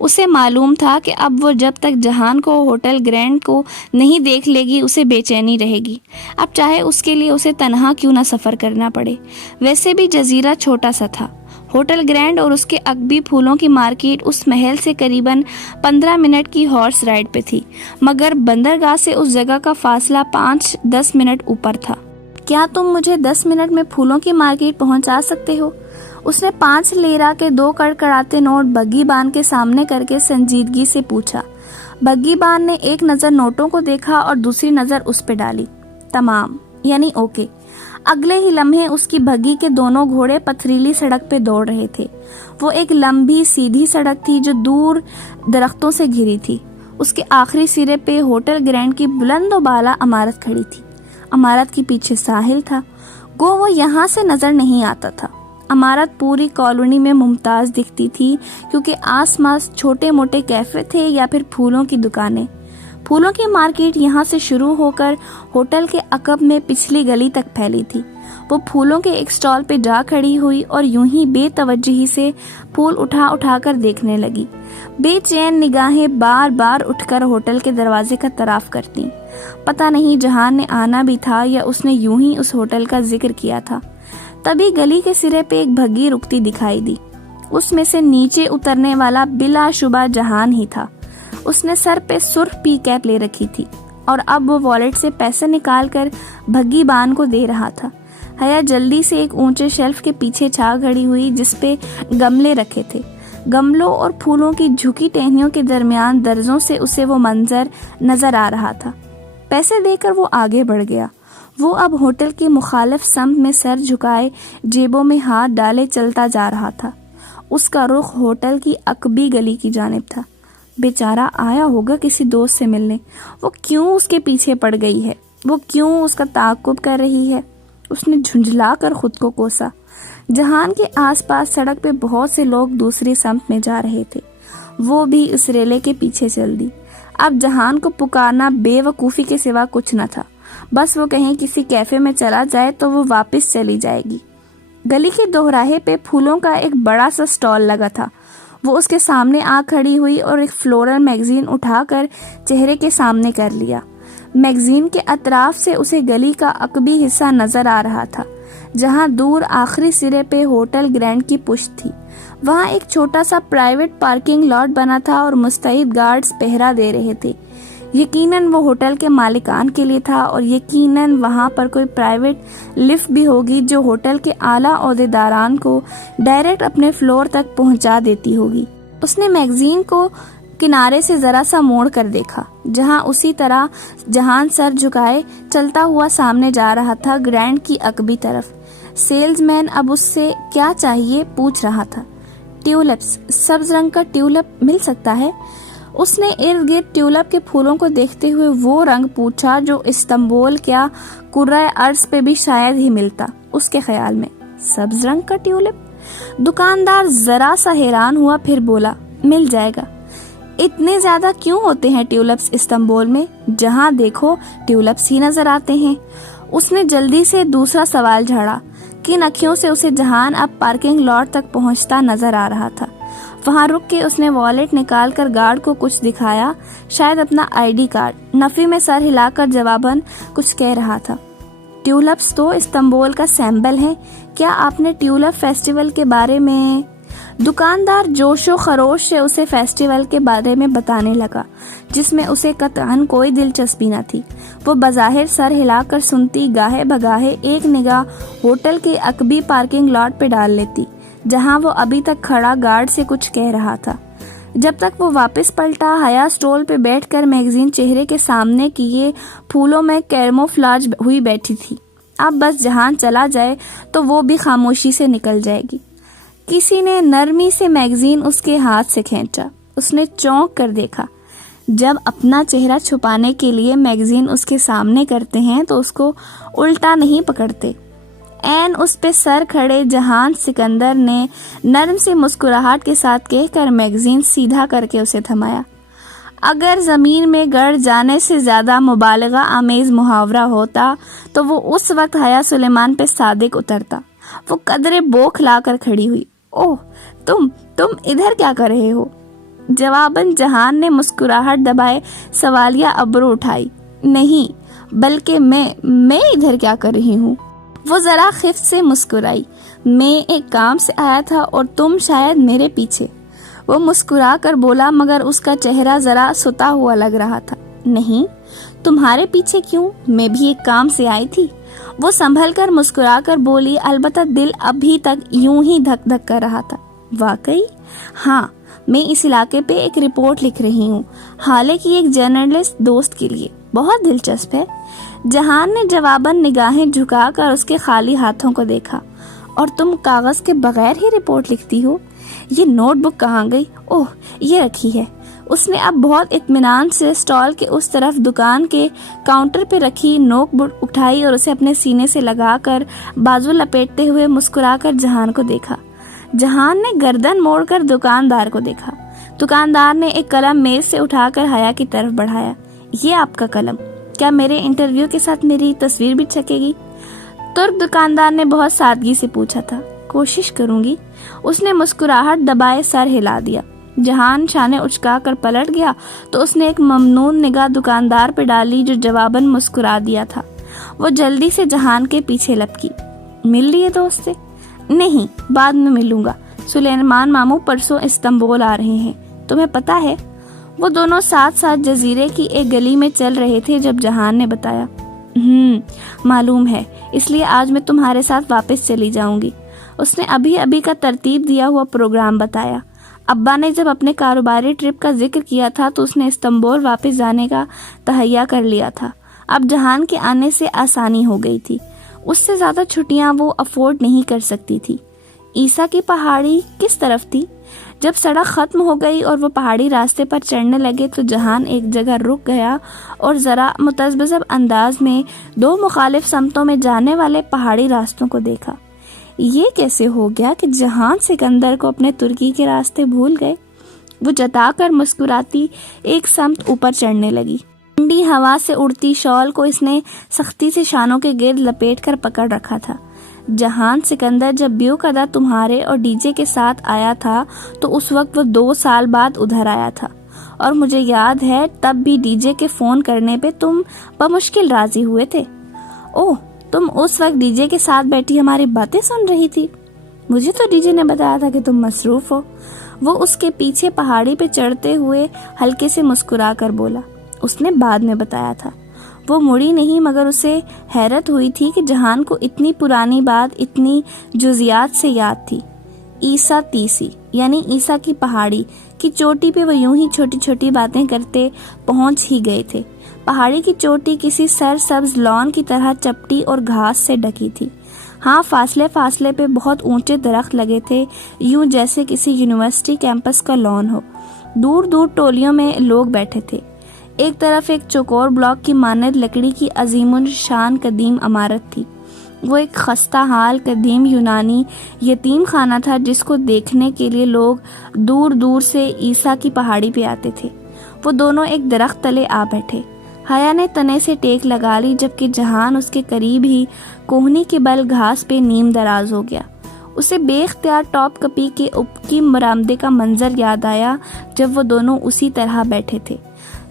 اسے معلوم تھا کہ اب وہ جب تک جہان کو ہوٹل گرینڈ کو نہیں دیکھ لے گی اسے بے چینی رہے گی، اب چاہے اس کے لیے اسے تنہا کیوں نہ سفر کرنا پڑے۔ ویسے بھی جزیرہ چھوٹا سا تھا۔ ہوٹل گرینڈ اور اس کے عقبی پھولوں کی مارکیٹ اس محل سے قریباً 15 منٹ کی ہارس رائڈ پہ تھی، مگر بندرگاہ سے اس جگہ کا فاصلہ 5-10 منٹ اوپر تھا۔ کیا تم مجھے 10 منٹ میں پھولوں کی مارکیٹ پہنچا سکتے ہو؟ اس نے 5 لیرہ کے 2 کڑکڑاتے نوٹ بگی بان کے سامنے کر کے سنجیدگی سے پوچھا۔ بگی بان نے ایک نظر نوٹوں کو دیکھا اور دوسری نظر اس پہ ڈالی۔ تمام، یعنی اوکے۔ اگلے ہی لمحے اس کی بگی کے دونوں گھوڑے پتھریلی سڑک پہ دوڑ رہے تھے۔ وہ ایک لمبی سیدھی سڑک تھی جو دور درختوں سے گھری تھی۔ اس کے آخری سرے پہ ہوٹل گرینڈ کی بلند و بالا عمارت کھڑی تھی۔ عمارت کے پیچھے ساحل تھا، گو وہ یہاں سے نظر نہیں آتا تھا۔ عمارت پوری کالونی میں ممتاز دکھتی تھی کیونکہ آس پاس چھوٹے موٹے کیفے تھے یا پھر پھولوں کی دکانیں۔ پھولوں کی مارکیٹ یہاں سے شروع ہو کر ہوٹل کے عقب میں پچھلی گلی تک پھیلی تھی۔ وہ پھولوں کے ایک سٹال پہ جا کھڑی ہوئی اور یوں ہی بے توجہی سے پھول اٹھا اٹھا کر دیکھنے لگی۔ بے چین نگاہیں بار بار اٹھ کر ہوٹل کے دروازے کا طرف کرتی۔ پتہ نہیں جہان نے آنا بھی تھا یا اس نے یوں ہی اس ہوٹل کا ذکر کیا تھا۔ تبھی گلی کے سرے پہ ایک بھگی رکتی دکھائی دی۔ اس میں سے نیچے اترنے والا بلا شبہ جہان ہی تھا۔ اس نے سر پہ سرخ پی کیپ لے رکھی تھی اور اب وہ والیٹ سے پیسے نکال کر بھگی بان کو دے رہا تھا۔ حیا جلدی سے ایک اونچے شیلف کے پیچھے چھا کھڑی ہوئی جس پہ گملے رکھے تھے۔ گملوں اور پھولوں کی جھکی ٹہنیوں کے درمیان درزوں سے اسے وہ منظر نظر آ رہا تھا۔ پیسے دے کر وہ آگے بڑھ گیا۔ وہ اب ہوٹل کی مخالف سمت میں سر جھکائے جیبوں میں ہاتھ ڈالے چلتا جا رہا تھا۔ اس کا رخ ہوٹل کی عقبی گلی کی جانب تھا۔ بیچارہ آیا ہوگا کسی دوست سے ملنے، وہ کیوں اس کے پیچھے پڑ گئی ہے؟ وہ کیوں اس کا تعاقب کر رہی ہے؟ اس نے جھنجھلا کر خود کو کوسا۔ جہان کے آس پاس سڑک پہ بہت سے لوگ دوسری سمت میں جا رہے تھے۔ وہ بھی اس ریلے کے پیچھے چل دی۔ اب جہان کو پکارنا بے وقوفی کے سوا کچھ نہ تھا۔ بس وہ کہیں کسی کیفے میں چلا جائے تو وہ واپس چلی جائے گی۔ گلی کے دوراہے پہ پھولوں کا ایک بڑا سا سٹال لگا تھا۔ وہ اس کے سامنے آ کھڑی ہوئی اور ایک فلورل میگزین اٹھا کر چہرے کے سامنے کر لیا۔ میگزین کے اطراف سے اسے گلی کا عقبی حصہ نظر آ رہا تھا جہاں دور آخری سرے پہ ہوٹل گرینڈ کی پشت تھی۔ وہاں ایک چھوٹا سا پرائیویٹ پارکنگ لاٹ بنا تھا اور مستعد گارڈز پہرا دے رہے تھے۔ یقیناً وہ ہوٹل کے مالکان کے لیے تھا اور یقیناً وہاں پر کوئی پرائیویٹ لفٹ بھی ہوگی جو ہوٹل کے اعلیٰ عہدیداران کو ڈائریکٹ اپنے فلور تک پہنچا دیتی ہوگی۔ اس نے میگزین کو کنارے سے ذرا سا موڑ کر دیکھا جہاں اسی طرح جہان سر جھکائے چلتا ہوا سامنے جا رہا تھا گرینڈ کی عقبی طرف۔ سیلز مین اب اس سے کیا چاہیے پوچھ رہا تھا۔ ٹیولپس، سبز رنگ کا ٹیولپ مل سکتا ہے؟ اس نے ارد گرد ٹیولپ کے پھولوں کو دیکھتے ہوئے وہ رنگ پوچھا جو استنبول کیا کرۂ ارض پہ بھی شاید ہی ملتا اس کے خیال میں۔ سبز رنگ کا ٹیولپ؟ دکاندار ذرا سا حیران ہوا، پھر بولا، مل جائے گا۔ اتنے زیادہ کیوں ہوتے ہیں ٹیولپس استنبول میں؟ جہاں دیکھو ٹیولپس ہی نظر آتے ہیں۔ اس نے جلدی سے دوسرا سوال جھاڑا۔ کن اکھیوں سے اسے جہان اب پارکنگ لاٹ تک پہنچتا نظر آ رہا تھا۔ وہاں رک کے اس نے والیٹ نکال کر گارڈ کو کچھ دکھایا، شاید اپنا ID کارڈ۔ نفی میں سر ہلا کر جواباً کچھ کہہ رہا تھا۔ ٹیولپس تو استنبول کا سیمبل ہیں، کیا آپ نے ٹیولپ فیسٹیول کے بارے میں؟ دکاندار جوش و خروش سے اسے فیسٹیول کے بارے میں بتانے لگا جس میں اسے قطعاً کوئی دلچسپی نہ تھی۔ وہ بظاہر سر ہلا کر سنتی، گاہے بگاہے ایک نگاہ ہوٹل کے عقبی پارکنگ لاٹ پہ ڈال لیتی جہاں وہ ابھی تک کھڑا گارڈ سے کچھ کہہ رہا تھا۔ جب تک وہ واپس پلٹا، حیا سٹول پہ بیٹھ کر میگزین چہرے کے سامنے کیے پھولوں میں کیموفلاج ہوئی بیٹھی تھی۔ اب بس جہان چلا جائے تو وہ بھی خاموشی سے نکل جائے گی۔ کسی نے نرمی سے میگزین اس کے ہاتھ سے کھینچا۔ اس نے چونک کر دیکھا۔ جب اپنا چہرہ چھپانے کے لیے میگزین اس کے سامنے کرتے ہیں تو اس کو الٹا نہیں پکڑتے۔ عین اس پہ سر کھڑے جہان سکندر نے نرم سے مسکراہٹ کے ساتھ کہہ کر میگزین سیدھا کر کے اسے تھمایا۔ اگر زمین میں گڑ جانے سے زیادہ مبالغہ آمیز محاورہ ہوتا تو وہ اس وقت حیا سلیمان پہ صادق اترتا۔ وہ قدرے بوکھ لا کر کھڑی ہوئی۔ اوہ، تم ادھر کیا کر رہے ہو؟ جواباً جہان نے مسکراہٹ دبائے سوالیہ ابرو اٹھائی۔ نہیں، بلکہ میں ادھر کیا کر رہی ہوں؟ وہ ذرا خفت سے مسکرائی۔ میں ایک کام سے آیا تھا اور تم شاید میرے پیچھے۔ وہ مسکرا کر بولا مگر اس کا چہرہ ذرا ستا ہوا لگ رہا تھا۔ نہیں، تمہارے پیچھے کیوں؟ میں بھی ایک کام سے آئی تھی۔ وہ سنبھل کر مسکرا کر بولی، البتہ دل ابھی تک یوں ہی دھک دھک کر رہا تھا۔ واقعی؟ ہاں، میں اس علاقے پہ ایک رپورٹ لکھ رہی ہوں، حالانکہ ایک جرنلسٹ دوست کے لیے۔ بہت دلچسپ ہے۔ جہان نے جواباً نگاہیں جھکا کر اس کے خالی ہاتھوں کو دیکھا۔ اور تم کاغذ کے بغیر ہی رپورٹ لکھتی ہو؟ یہ نوٹ بک کہاں گئی؟ اوہ، یہ رکھی ہے۔ اس نے اب بہت اطمینان سے اسٹال کے اس طرف دکان کے کاؤنٹر پہ رکھی نوٹ بک اٹھائی اور اسے اپنے سینے سے لگا کر بازو لپیٹتے ہوئے مسکرا کر جہان کو دیکھا۔ جہان نے گردن موڑ کر دکاندار کو دیکھا۔ دکاندار نے ایک قلم میز سے اٹھا کر حیا کی طرف بڑھایا۔ یہ آپ کا قلم، کیا میرے انٹرویو کے ساتھ میری تصویر بھی چھکے گی؟ ترک دکاندار نے بہت سادگی سے پوچھا تھا۔ کوشش کروں گی۔ اس نے مسکراہٹ دبائے سر ہلا دیا۔ جہان شانے اچکا کر پلٹ گیا تو اس نے ایک ممنون نگاہ دکاندار پہ ڈالی جو جواباً مسکرا دیا تھا۔ وہ جلدی سے جہان کے پیچھے لپکی۔ مل لیے دوست سے؟ نہیں، بعد میں ملوں گا۔ سلیمان ماموں پرسوں استنبول آ رہے ہیں، تمہیں پتا ہے؟ وہ دونوں ساتھ ساتھ جزیرے کی ایک گلی میں چل رہے تھے جب جہان نے بتایا۔ معلوم ہے، اس لیے آج میں تمہارے ساتھ واپس چلی جاؤں گی۔ اس نے ابھی کا ترتیب دیا ہوا پروگرام بتایا۔ ابا نے جب اپنے کاروباری ٹرپ کا ذکر کیا تھا تو اس نے استنبول واپس جانے کا تہیہ کر لیا تھا۔ اب جہان کے آنے سے آسانی ہو گئی تھی۔ اس سے زیادہ چھٹیاں وہ افورڈ نہیں کر سکتی تھی۔ عیسیٰ کی پہاڑی کس طرف تھی؟ جب سڑک ختم ہو گئی اور وہ پہاڑی راستے پر چڑھنے لگے تو جہان ایک جگہ رک گیا اور ذرا متذبذب انداز میں دو مخالف سمتوں میں جانے والے پہاڑی راستوں کو دیکھا۔ یہ کیسے ہو گیا کہ جہان سکندر کو اپنے ترکی کے راستے بھول گئے؟ وہ جتا کر مسکراتی ایک سمت اوپر چڑھنے لگی۔ ٹھنڈی ہوا سے اڑتی شال کو اس نے سختی سے شانوں کے گرد لپیٹ کر پکڑ رکھا تھا۔ جہان سکندر جب بیو کدا تمہارے اور ڈی جے کے ساتھ آیا تھا تو اس وقت وہ 2 سال بعد ادھر آیا تھا، اور مجھے یاد ہے تب بھی ڈی جے کے فون کرنے پہ تم بمشکل راضی ہوئے تھے۔ اوہ، تم اس وقت ڈی جے کے ساتھ بیٹھی ہماری باتیں سن رہی تھی؟ مجھے تو ڈی جے نے بتایا تھا کہ تم مصروف ہو۔ وہ اس کے پیچھے پہاڑی پہ چڑھتے ہوئے ہلکے سے مسکرا کر بولا۔ اس نے بعد میں بتایا تھا۔ وہ مڑی نہیں مگر اسے حیرت ہوئی تھی کہ جہان کو اتنی پرانی بات اتنی جزیات سے یاد تھی۔ عیسیٰ تیسی یعنی عیسیٰ کی پہاڑی کی چوٹی پہ وہ یوں ہی چھوٹی چھوٹی باتیں کرتے پہنچ ہی گئے تھے۔ پہاڑی کی چوٹی کسی سر سبز لان کی طرح چپٹی اور گھاس سے ڈکی تھی۔ ہاں فاصلے فاصلے پہ بہت اونچے درخت لگے تھے، یوں جیسے کسی یونیورسٹی کیمپس کا لان ہو۔ دور دور ٹولیوں میں لوگ بیٹھے تھے۔ ایک طرف ایک چوکور بلاک کی مانند لکڑی کی عظیم الشان قدیم عمارت تھی۔ وہ ایک خستہ حال قدیم یونانی یتیم خانہ تھا جس کو دیکھنے کے لیے لوگ دور دور سے عیسیٰ کی پہاڑی پہ آتے تھے۔ وہ دونوں ایک درخت تلے آ بیٹھے۔ حیا نے تنے سے ٹیک لگا لی، جبکہ جہان اس کے قریب ہی کوہنی کے بل گھاس پہ نیم دراز ہو گیا۔ اسے بے اختیار ٹاپ کپی کے اوپر کی برآمدے کا منظر یاد آیا جب وہ دونوں اسی طرح بیٹھے تھے۔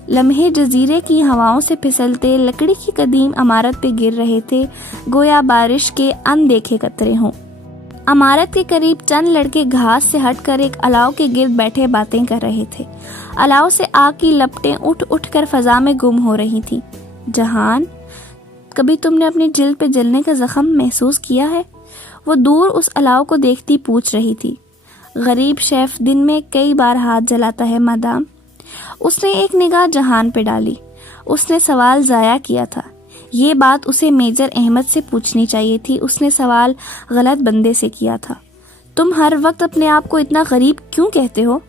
لمحے جزیرے کی ہواؤں سے پھسلتے لکڑی کی قدیم عمارت پہ گر رہے تھے، گویا بارش کے اندیکھے قطرے ہوں۔ عمارت کے قریب چند لڑکے گھاس سے ہٹ کر ایک الاؤ کے گرد بیٹھے باتیں کر رہے تھے۔ الاؤ سے آگ کی لپٹیں اٹھ اٹھ کر فضا میں گم ہو رہی تھیں۔ جہان، کبھی تم نے اپنی جلد پہ جلنے کا زخم محسوس کیا ہے؟ وہ دور اس الاؤ کو دیکھتی پوچھ رہی تھی۔ غریب شیف دن میں کئی بار ہاتھ جلاتا ہے مادام۔ اس نے ایک نگاہ جہان پہ ڈالی۔ اس نے سوال ضائع کیا تھا۔ یہ بات اسے میجر احمد سے پوچھنی چاہیے تھی۔ اس نے سوال غلط بندے سے کیا تھا۔ تم ہر وقت اپنے آپ کو اتنا غریب کیوں کہتے ہو؟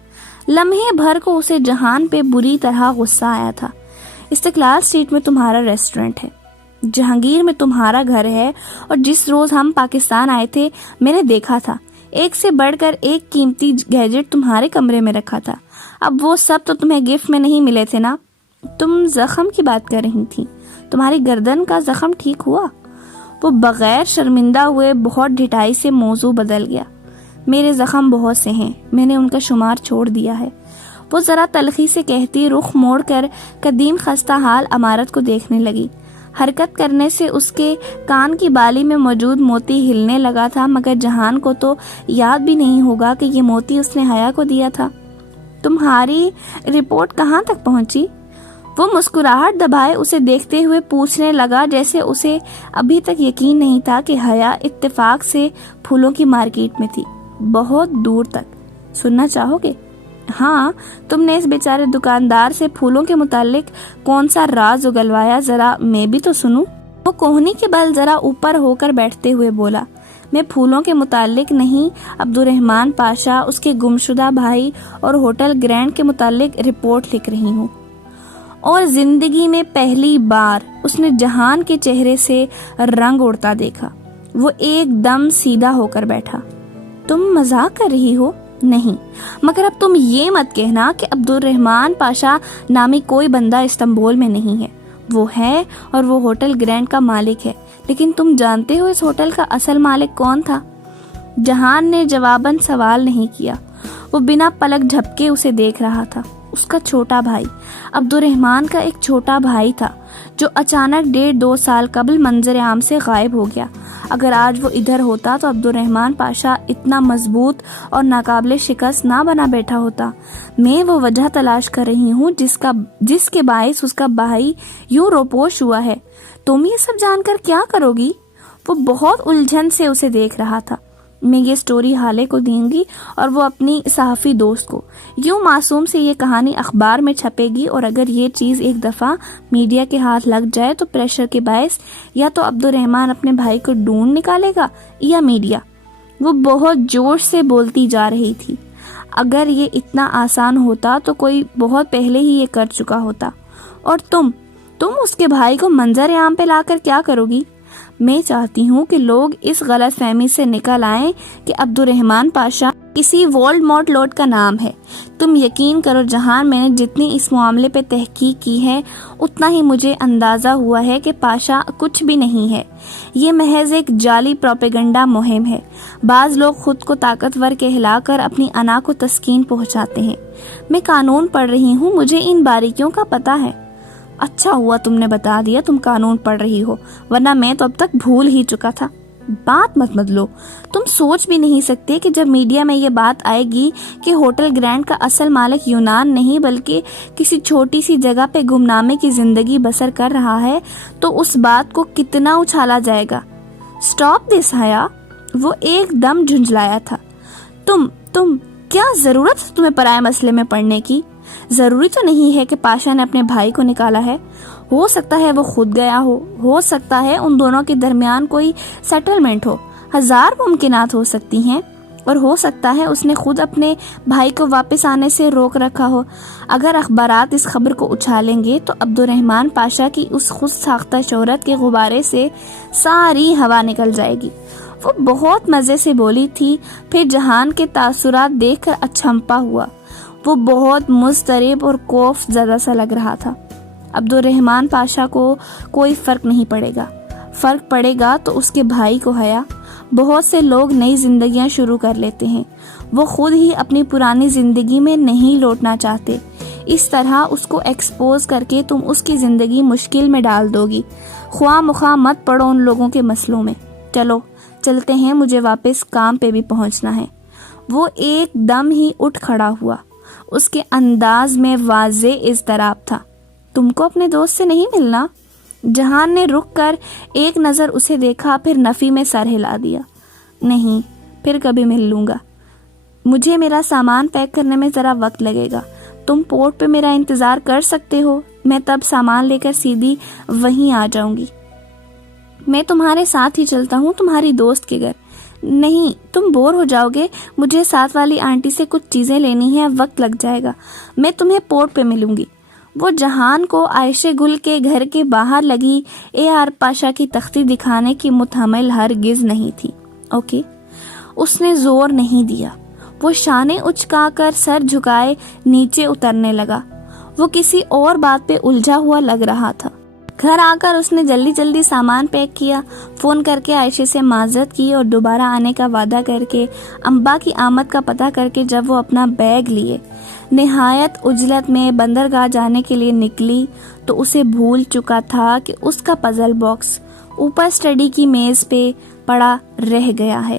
لمحے بھر کو اسے جہان پہ بری طرح غصہ آیا تھا۔ استقلال اسٹریٹ میں تمہارا ریسٹورنٹ ہے، جہانگیر میں تمہارا گھر ہے، اور جس روز ہم پاکستان آئے تھے میں نے دیکھا تھا ایک سے بڑھ کر ایک قیمتی گیجٹ تمہارے کمرے میں رکھا تھا۔ اب وہ سب تو تمہیں گفٹ میں نہیں ملے تھے نا؟ تم زخم کی بات کر رہی تھی، تمہاری گردن کا زخم ٹھیک ہوا؟ وہ بغیر شرمندہ ہوئے بہت ڈھٹائی سے موضوع بدل گیا۔ میرے زخم بہت سے ہیں، میں نے ان کا شمار چھوڑ دیا ہے، وہ ذرا تلخی سے کہتی رخ موڑ کر قدیم خستہ حال عمارت کو دیکھنے لگی۔ حرکت کرنے سے اس کے کان کی بالی میں موجود موتی ہلنے لگا تھا، مگر جہان کو تو یاد بھی نہیں ہوگا کہ یہ موتی اس نے حیا کو دیا تھا۔ تمہاری رپورٹ کہاں تک پہنچی؟ وہ مسکراہٹ دبائے اسے دیکھتے ہوئے پوچھنے لگا، جیسے اسے ابھی تک یقین نہیں تھا کہ حیا اتفاق سے پھولوں کی مارکیٹ میں تھی۔ بہت دور تک۔ سننا چاہو گے؟ ہاں، تم نے اس بیچارے دکاندار سے پھولوں کے متعلق کون سا راز اگلوایا؟ ذرا میں بھی تو سنوں۔ وہ کوہنی کے بل ذرا اوپر ہو کر بیٹھتے ہوئے بولا، میں پھولوں کے متعلق نہیں، عبدالرحمن پاشا، اس کے گمشدہ بھائی اور ہوٹل گرینڈ کے متعلق رپورٹ لکھ رہی ہوں۔ اور زندگی میں پہلی بار اس نے جہان کے چہرے سے رنگ اڑتا دیکھا۔ وہ ایک دم سیدھا ہو کر بیٹھا۔ تم مذاق کر رہی ہو؟ نہیں، مگر اب تم یہ مت کہنا کہ عبدالرحمن پاشا نامی کوئی بندہ استنبول میں نہیں ہے۔ وہ ہے، اور وہ ہوٹل گرینڈ کا مالک ہے، لیکن تم جانتے ہو اس ہوٹل کا اصل مالک کون تھا؟ جہان نے جواباً سوال نہیں کیا۔ وہ بنا پلک جھپکے اسے دیکھ رہا تھا۔ اس کا چھوٹا بھائی، عبدالرحمن کا ایک چھوٹا بھائی تھا جو اچانک 1.5-2 سال قبل منظر عام سے غائب ہو گیا۔ اگر آج وہ ادھر ہوتا تو عبدالرحمن پاشا اتنا مضبوط اور ناقابل شکست نہ بنا بیٹھا ہوتا۔ میں وہ وجہ تلاش کر رہی ہوں جس کے باعث اس کا بھائی یوں روپوش ہوا ہے۔ تم یہ سب جان کر کیا کرو گی؟ وہ بہت الجھن سے اسے دیکھ رہا تھا۔ میں یہ سٹوری حالے کو دوں گی اور وہ اپنی صحافی دوست کو۔ یوں معصوم سے یہ کہانی اخبار میں چھپے گی، اور اگر یہ چیز ایک دفعہ میڈیا کے ہاتھ لگ جائے تو پریشر کے باعث یا تو عبدالرحمن اپنے بھائی کو ڈھونڈ نکالے گا یا میڈیا۔ وہ بہت جوش سے بولتی جا رہی تھی۔ اگر یہ اتنا آسان ہوتا تو کوئی بہت پہلے ہی یہ کر چکا ہوتا۔ اور تم اس کے بھائی کو منظر عام پہ لا کر کیا کرو گی؟ میں چاہتی ہوں کہ لوگ اس غلط فہمی سے نکل آئیں کہ عبدالرحمن پاشا کسی وولڈمورٹ لوٹ کا نام ہے۔ تم یقین کرو جہان، میں نے جتنی اس معاملے پہ تحقیق کی ہے اتنا ہی مجھے اندازہ ہوا ہے کہ پاشا کچھ بھی نہیں ہے۔ یہ محض ایک جعلی پروپیگنڈا مہم ہے۔ بعض لوگ خود کو طاقتور کہلا کر اپنی انا کو تسکین پہنچاتے ہیں۔ میں قانون پڑھ رہی ہوں، مجھے ان باریکیوں کا پتہ ہے۔ اچھا ہوا تم نے بتا دیا تم قانون پڑھ رہی ہو، ورنہ میں تو اب تک بھول ہی چکا تھا۔ بات مت بدلو۔ تم سوچ بھی نہیں سکتے کہ جب میڈیا میں یہ بات آئے گی کہ ہوٹل گرینڈ کا اصل مالک یونان نہیں بلکہ کسی چھوٹی سی جگہ پہ گمنامے کی زندگی بسر کر رہا ہے تو اس بات کو کتنا اچھالا جائے گا۔ سٹاپ دس حیا، وہ ایک دم جھنجھلایا تھا۔ تم کیا ضرورت ہے تمہیں پرائے مسئلے میں پڑنے کی؟ ضروری تو نہیں ہے کہ پاشا نے اپنے بھائی کو نکالا ہے۔ ہو سکتا ہے وہ خود گیا ہو سکتا ہے ان دونوں کے درمیان کوئی سیٹلمنٹ ہو۔ 1000 ممکنات ہو سکتی ہیں، اور ہو سکتا ہے اس نے خود اپنے بھائی کو واپس آنے سے روک رکھا ہو۔ اگر اخبارات اس خبر کو اچھالیں گے تو عبد الرحمن پاشا کی اس خود ساختہ شہرت کے غبارے سے ساری ہوا نکل جائے گی۔ وہ بہت مزے سے بولی تھی، پھر جہان کے تاثرات دیکھ کر اچھمپا ہوا۔ وہ بہت مضطرب اور خوف زدہ سا لگ رہا تھا۔ عبد الرحمن پاشا کو کوئی فرق نہیں پڑے گا، فرق پڑے گا تو اس کے بھائی کو حیا۔ بہت سے لوگ نئی زندگیاں شروع کر لیتے ہیں، وہ خود ہی اپنی پرانی زندگی میں نہیں لوٹنا چاہتے۔ اس طرح اس کو ایکسپوز کر کے تم اس کی زندگی مشکل میں ڈال دو گی۔ خواہ مخواہ مت پڑو ان لوگوں کے مسئلوں میں۔ چلو چلتے ہیں، مجھے واپس کام پہ بھی پہنچنا ہے۔ وہ ایک دم ہی اٹھ کھڑا ہوا، اس کے انداز میں واضح اضطراب تھا۔ تم کو اپنے دوست سے نہیں ملنا؟ جہان نے رک کر ایک نظر اسے دیکھا، پھر نفی میں سر ہلا دیا۔ نہیں، پھر کبھی مل لوں گا، مجھے میرا سامان پیک کرنے میں ذرا وقت لگے گا۔ تم پورٹ پہ میرا انتظار کر سکتے ہو، میں تب سامان لے کر سیدھی وہیں آ جاؤں گی۔ میں تمہارے ساتھ ہی چلتا ہوں، تمہاری دوست کے گھر۔ نہیں، تم بور ہو جاؤ گے، مجھے ساتھ والی آنٹی سے کچھ چیزیں لینی ہیں، وقت لگ جائے گا، میں تمہیں پورٹ پہ ملوں گی۔ وہ جہان کو عائشہ گل کے گھر کے باہر لگی AR پاشا کی تختی دکھانے کی متحمل ہرگز نہیں تھی۔ اوکے، اس نے زور نہیں دیا۔ وہ شانے اچکا کر سر جھکائے نیچے اترنے لگا۔ وہ کسی اور بات پہ الجھا ہوا لگ رہا تھا۔ گھر آ کر اس نے جلدی جلدی سامان پیک کیا، فون کر کے عائشہ سے معذرت کی اور دوبارہ آنے کا وعدہ کر کے امبا کی آمد کا پتہ کر کے جب وہ اپنا بیگ لیے نہایت عجلت میں بندرگاہ جانے کے لیے نکلی تو اسے بھول چکا تھا کہ اس کا پزل باکس اوپر اسٹڈی کی میز پہ پڑا رہ گیا ہے۔